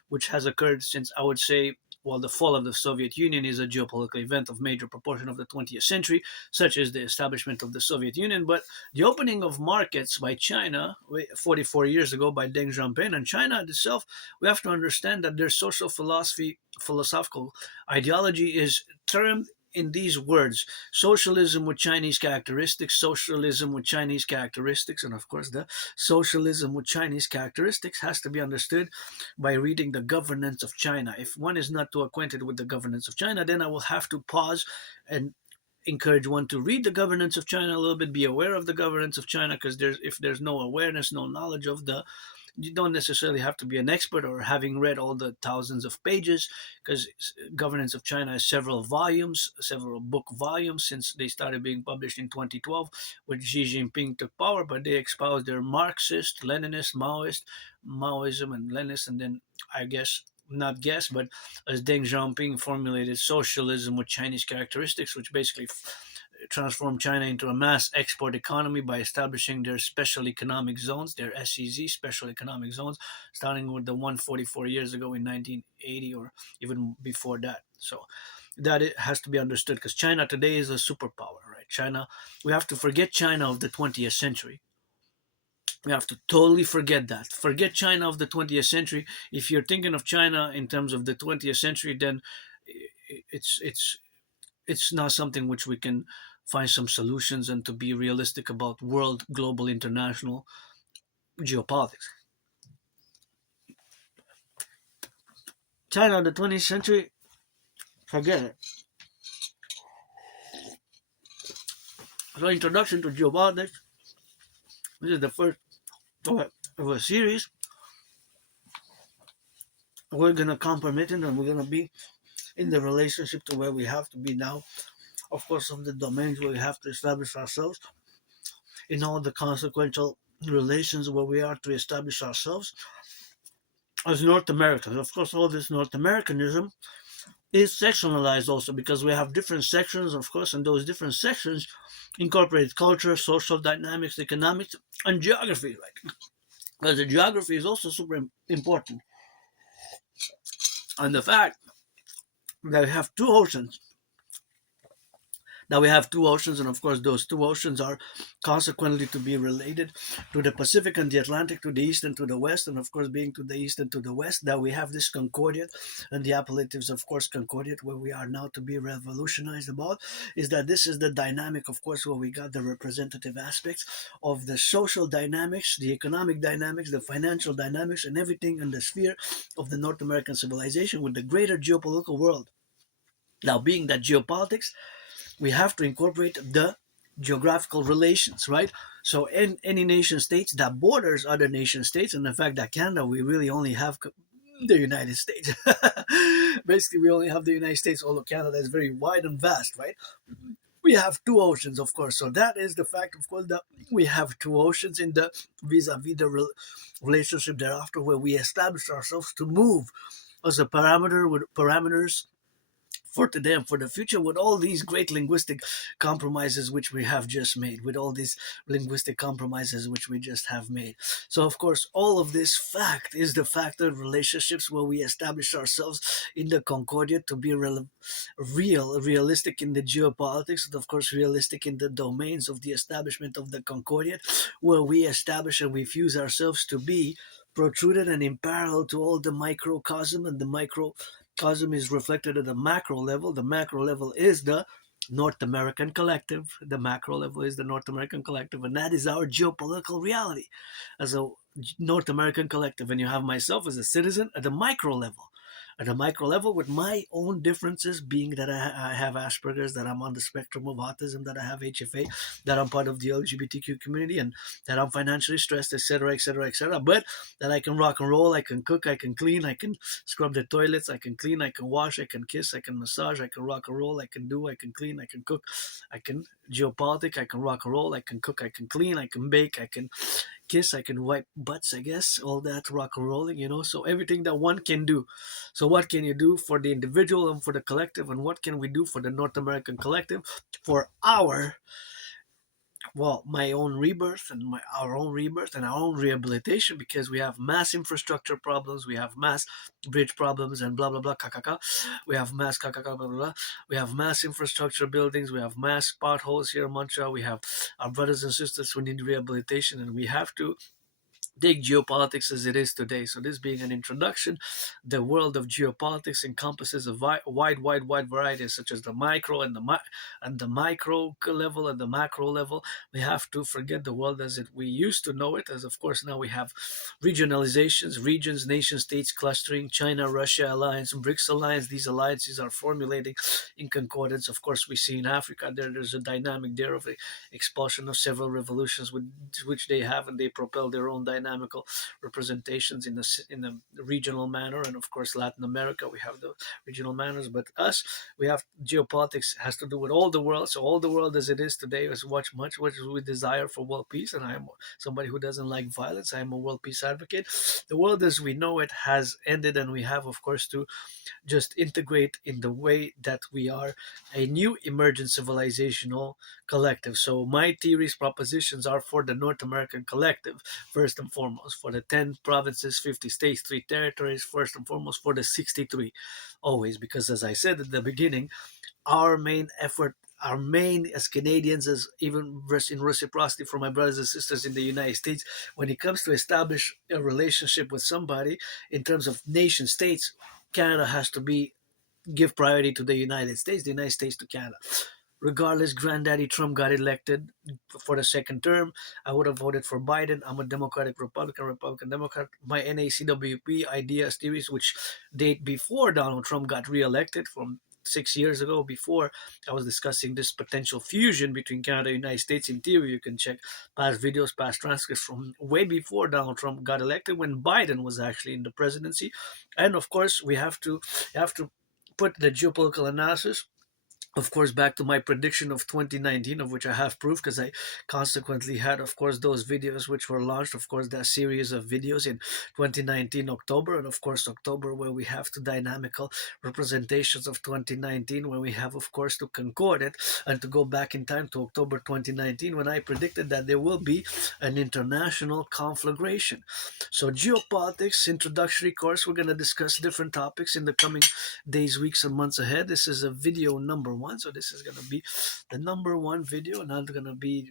which has occurred since, I would say, well, the fall of the Soviet Union is a geopolitical event of major proportion of the 20th century, such as the establishment of the Soviet Union. But the opening of markets by China 44 years ago by Deng Xiaoping, and China itself, we have to understand that their social philosophical ideology is termed in these words: socialism with Chinese characteristics, socialism with Chinese characteristics, and of course the socialism with Chinese characteristics has to be understood by reading the governance of China. If one is not too acquainted with the governance of China, then I will have to pause and encourage one to read the governance of China a little bit, be aware of the governance of China, because if there's no awareness, no knowledge of the, you don't necessarily have to be an expert or having read all the thousands of pages, because governance of China is several volumes, several book volumes, since they started being published in 2012 when Xi Jinping took power. But they espoused their Marxist, Leninist, Maoism and Leninist, and then I guess, not guess, but as Deng Xiaoping formulated socialism with Chinese characteristics, which basically transformed China into a mass export economy by establishing their special economic zones, their SEZ, special economic zones, starting with the 144 years ago in 1980 or even before that. So that it has to be understood, because China today is a superpower, right? China, we have to forget China of the 20th century. We have to totally forget that. Forget China of the 20th century. If you're thinking of China in terms of the 20th century, then it's it's it's not something which we can find some solutions and to be realistic about world, global, international geopolitics. China of the 20th century, forget it. So, introduction to geopolitics. This is the first of a series. We're gonna comprehend it, and we're gonna be in the relationship to where we have to be now. Of course, of the domains where we have to establish ourselves, in all the consequential relations where we are to establish ourselves as North Americans. Of course, all this North Americanism is sectionalized also, because we have different sections, of course, and those different sections incorporate culture, social dynamics, economics, and geography, right? Because the geography is also super important. And the fact that we have two oceans, and of course those two oceans are consequently to be related to the Pacific and the Atlantic, to the east and to the west, and of course being to the east and to the west, that we have this concordiate, and the appellatives, of course, concordiate, where we are now to be revolutionized about, is that this is the dynamic, of course, where we got the representative aspects of the social dynamics, the economic dynamics, the financial dynamics, and everything in the sphere of the North American civilization with the greater geopolitical world. Now, being that geopolitics, we have to incorporate the geographical relations, right? So in any nation states that borders other nation states, and the fact that Canada, we really only have the United States. Basically, we only have the United States, although Canada is very wide and vast, right? We have two oceans, of course. So that is the fact, of course, that we have two oceans in the vis-a-vis the relationship thereafter, where we establish ourselves to move as a parameter with parameters for today and for the future, with all these great linguistic compromises which we have just made, with all these linguistic compromises which we just have made. So, of course, all of this fact is the fact of relationships where we establish ourselves in the Concordia to be realistic in the geopolitics, and of course, realistic in the domains of the establishment of the Concordia, where we establish and we fuse ourselves to be protruded and in parallel to all the microcosm, and the microcosm is reflected at the macro level. The macro level is the North American collective. The macro level is the North American collective, and that is our geopolitical reality as a North American collective. And you have myself as a citizen at the micro level. At a micro level, with my own differences, being that I have Asperger's, that I'm on the spectrum of autism, that I have HFA, that I'm part of the LGBTQ community, and that I'm financially stressed, etc., etc., etc. But that I can rock and roll, I can cook, I can clean, I can scrub the toilets, I can clean, I can wash, I can kiss, I can massage, I can rock and roll, I can do, I can clean, I can cook, I can geopolitic, I can rock and roll, I can cook, I can clean, I can bake, I can kiss, I can wipe butts, I guess, all that rock and rolling, so everything that one can do. So what can you do for the individual and for the collective, and what can we do for the North American collective for my own rebirth and our own rebirth and our own rehabilitation, because we have mass infrastructure problems, we have mass bridge problems, and blah blah blah kakaka. We have mass kakaka blah blah blah. We have mass infrastructure buildings, we have mass potholes here in Montreal, we have our brothers and sisters who need rehabilitation, and we have to take geopolitics as it is today. So this being an introduction, the world of geopolitics encompasses a wide variety, such as the micro and the micro level and the macro level. We have to forget the world as it we used to know it, as of course now we have regionalizations, regions, nation states clustering, China, Russia alliance, BRICS alliance. These alliances are formulating in concordance. Of course, we see in Africa there's a dynamic there of expulsion of several revolutions which they have, and they propel their own dynamical representations in a regional manner. And of course, Latin America, we have the regional manners. But us, we have geopolitics has to do with all the world. So all the world as it is today is much what we desire for world peace. And I am somebody who doesn't like violence. I am a world peace advocate. The world as we know it has ended, and we have, of course, to just integrate in the way that we are a new emergent civilizational collective. So my theories, propositions are for the North American collective, first and foremost, for the 10 provinces, 50 states, 3 territories, first and foremost, for the 63, always, because as I said at the beginning, our main effort, our main as Canadians, as even in reciprocity for my brothers and sisters in the United States, when it comes to establish a relationship with somebody in terms of nation states, Canada has to be give priority to the United States, the United States to Canada. Regardless, Granddaddy Trump got elected for the second term. I would have voted for Biden. I'm a Democratic Republican, Republican Democrat. My NACWP ideas, theories, which date before Donald Trump got reelected from 6 years ago, before I was discussing this potential fusion between Canada and the United States. In theory, you can check past videos, past transcripts from way before Donald Trump got elected, when Biden was actually in the presidency. And of course, we have to put the geopolitical analysis, of course, back to my prediction of 2019, of which I have proof because I consequently had, of course, those videos which were launched, of course, that series of videos in 2019 October, and of course October, where we have two dynamical representations of 2019, where we have, of course, to concord it and to go back in time to October 2019, when I predicted that there will be an international conflagration. So geopolitics introductory course, we're going to discuss different topics in the coming days, weeks, and months ahead. This is a video number 1, so this is going to be the number 1 video. Not going to be,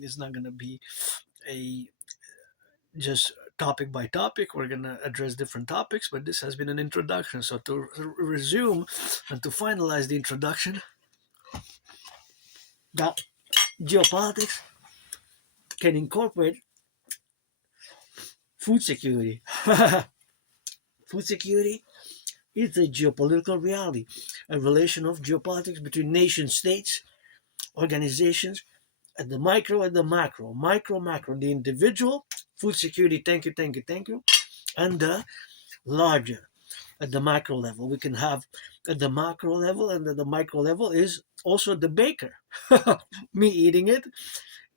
it's not going to be a just topic by topic. We're going to address different topics, but this has been an introduction. So to resume and to finalize the introduction, that geopolitics can incorporate food security. Food security is a geopolitical reality, a relation of geopolitics between nation states, organizations, at the micro and the macro, macro, the individual, food security, thank you, and the larger, at the macro level. We can have at the macro level, and at the micro level is also the baker, me eating it,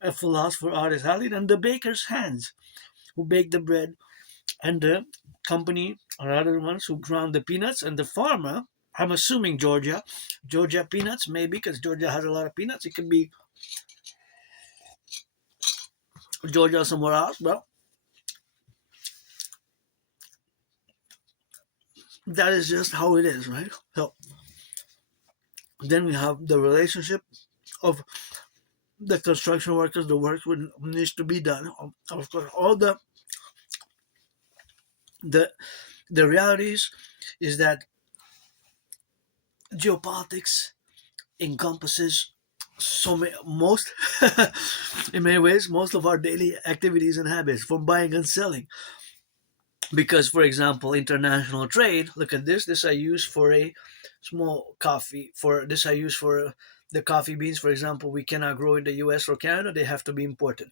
a philosopher, artist, athlete, and the baker's hands, who bake the bread, and the company or other ones who ground the peanuts, and the farmer, I'm assuming Georgia peanuts, maybe, because Georgia has a lot of peanuts. It could be Georgia or somewhere else, but that is just how it is, right? So then we have the relationship of the construction workers, the work needs to be done. Of course, all the realities is that geopolitics encompasses most in many ways most of our daily activities and habits, from buying and selling. Because, for example, international trade, look at this I use for a small coffee, for this I use for the coffee beans, for example. We cannot grow in the US or Canada, they have to be imported.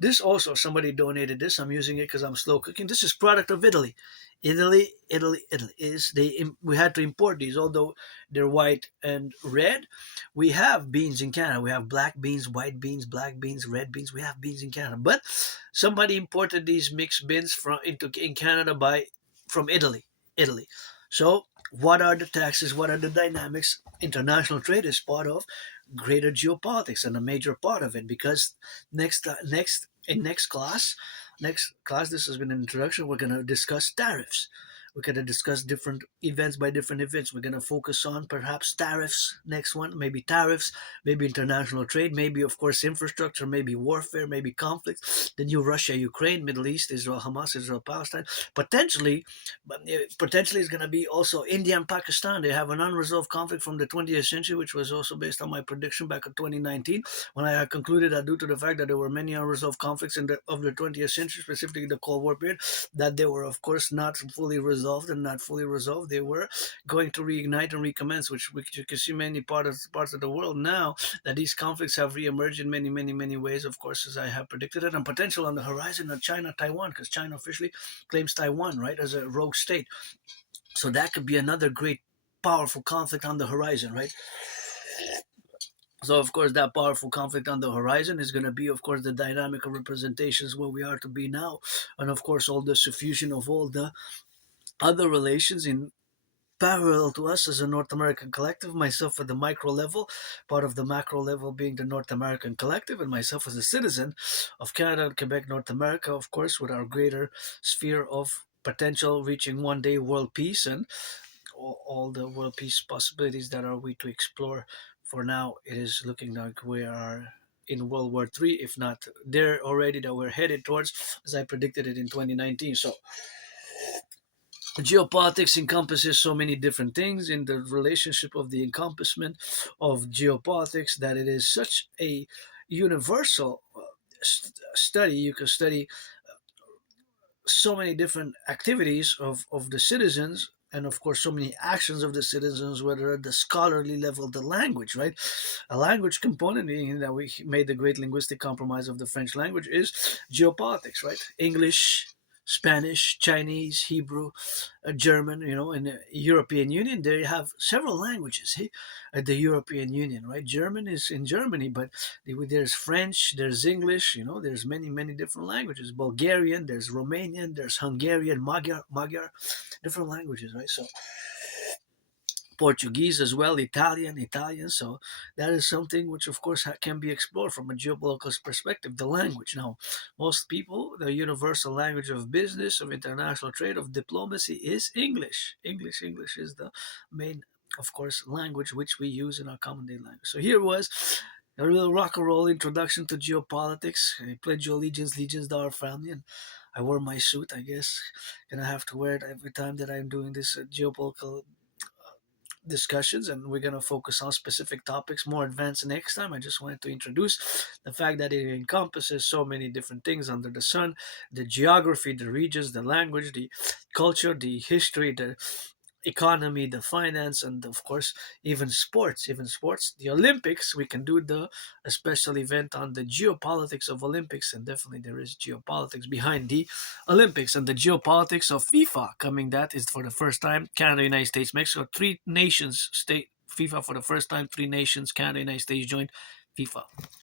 This also, somebody donated this, I'm using it because I'm slow cooking. This is product of Italy is we had to import these, although they're white and red. We have beans in Canada. We have black beans, white beans, black beans, red beans. We have beans in Canada, but somebody imported these mixed beans in Canada from Italy. So what are the taxes? What are the dynamics? International trade is part of greater geopolitics, and a major part of it, because next class, this has been an introduction. We're going to discuss tariffs. We're going to discuss different events by different events. We're going to focus on perhaps tariffs, next one, maybe tariffs, maybe international trade, maybe, of course, infrastructure, maybe warfare, maybe conflict, the new Russia, Ukraine, Middle East, Israel, Hamas, Israel, Palestine. Potentially, potentially it's going to be also India and Pakistan. They have an unresolved conflict from the 20th century, which was also based on my prediction back in 2019, when I had concluded that due to the fact that there were many unresolved conflicts of the 20th century, specifically the Cold War period, that they were, of course, not fully resolved and not fully resolved. They were going to reignite and recommence, which you can see many parts of the world now, that these conflicts have reemerged in many, many, many ways, of course, as I have predicted it, and potential on the horizon of China, Taiwan, because China officially claims Taiwan, right, as a rogue state. So that could be another great, powerful conflict on the horizon, right? So, of course, that powerful conflict on the horizon is going to be, of course, the dynamic of representations where we are to be now. And, of course, all the suffusion of all the other relations in parallel to us as a North American collective, myself at the micro level, part of the macro level being the North American collective, and myself as a citizen of Canada and Quebec, North America, of course, with our greater sphere of potential reaching one day world peace and all the world peace possibilities that are we to explore. For now, it is looking like we are in World War III, if not there already, that we're headed towards, as I predicted it in 2019. So, geopolitics encompasses so many different things in the relationship of the encompassment of geopolitics that it is such a universal study. You can study so many different activities of the citizens, and of course so many actions of the citizens, whether at the scholarly level, the language, right? A language component, being that we made the great linguistic compromise of the French language, is geopolitics, right? English, Spanish, Chinese, Hebrew, German. In the European Union, they have several languages. The European Union, right? German is in Germany, but there's French, there's English. There's many, many different languages. Bulgarian, there's Romanian, there's Hungarian, Magyar, different languages, right? So Portuguese as well, Italian. So that is something which, of course, can be explored from a geopolitical perspective. The language. Now, most people, the universal language of business, of international trade, of diplomacy is English. English is the main, of course, language which we use in our common day language. So here was a little rock and roll introduction to geopolitics. I pledge your allegiance to our family, and I wore my suit, I guess, and I have to wear it every time that I'm doing this geopolitical discussions, and we're going to focus on specific topics more advanced next time. I just wanted to introduce the fact that it encompasses so many different things under the sun: the geography, the regions, the language, the culture, the history, the economy, the finance, and of course even sports, the Olympics. We can do a special event on the geopolitics of Olympics, and definitely there is geopolitics behind the Olympics, and the geopolitics of FIFA coming. That is for the first time: Canada, United States, Mexico, three nations state FIFA for the first time. Three nations, Canada, United States, joined FIFA.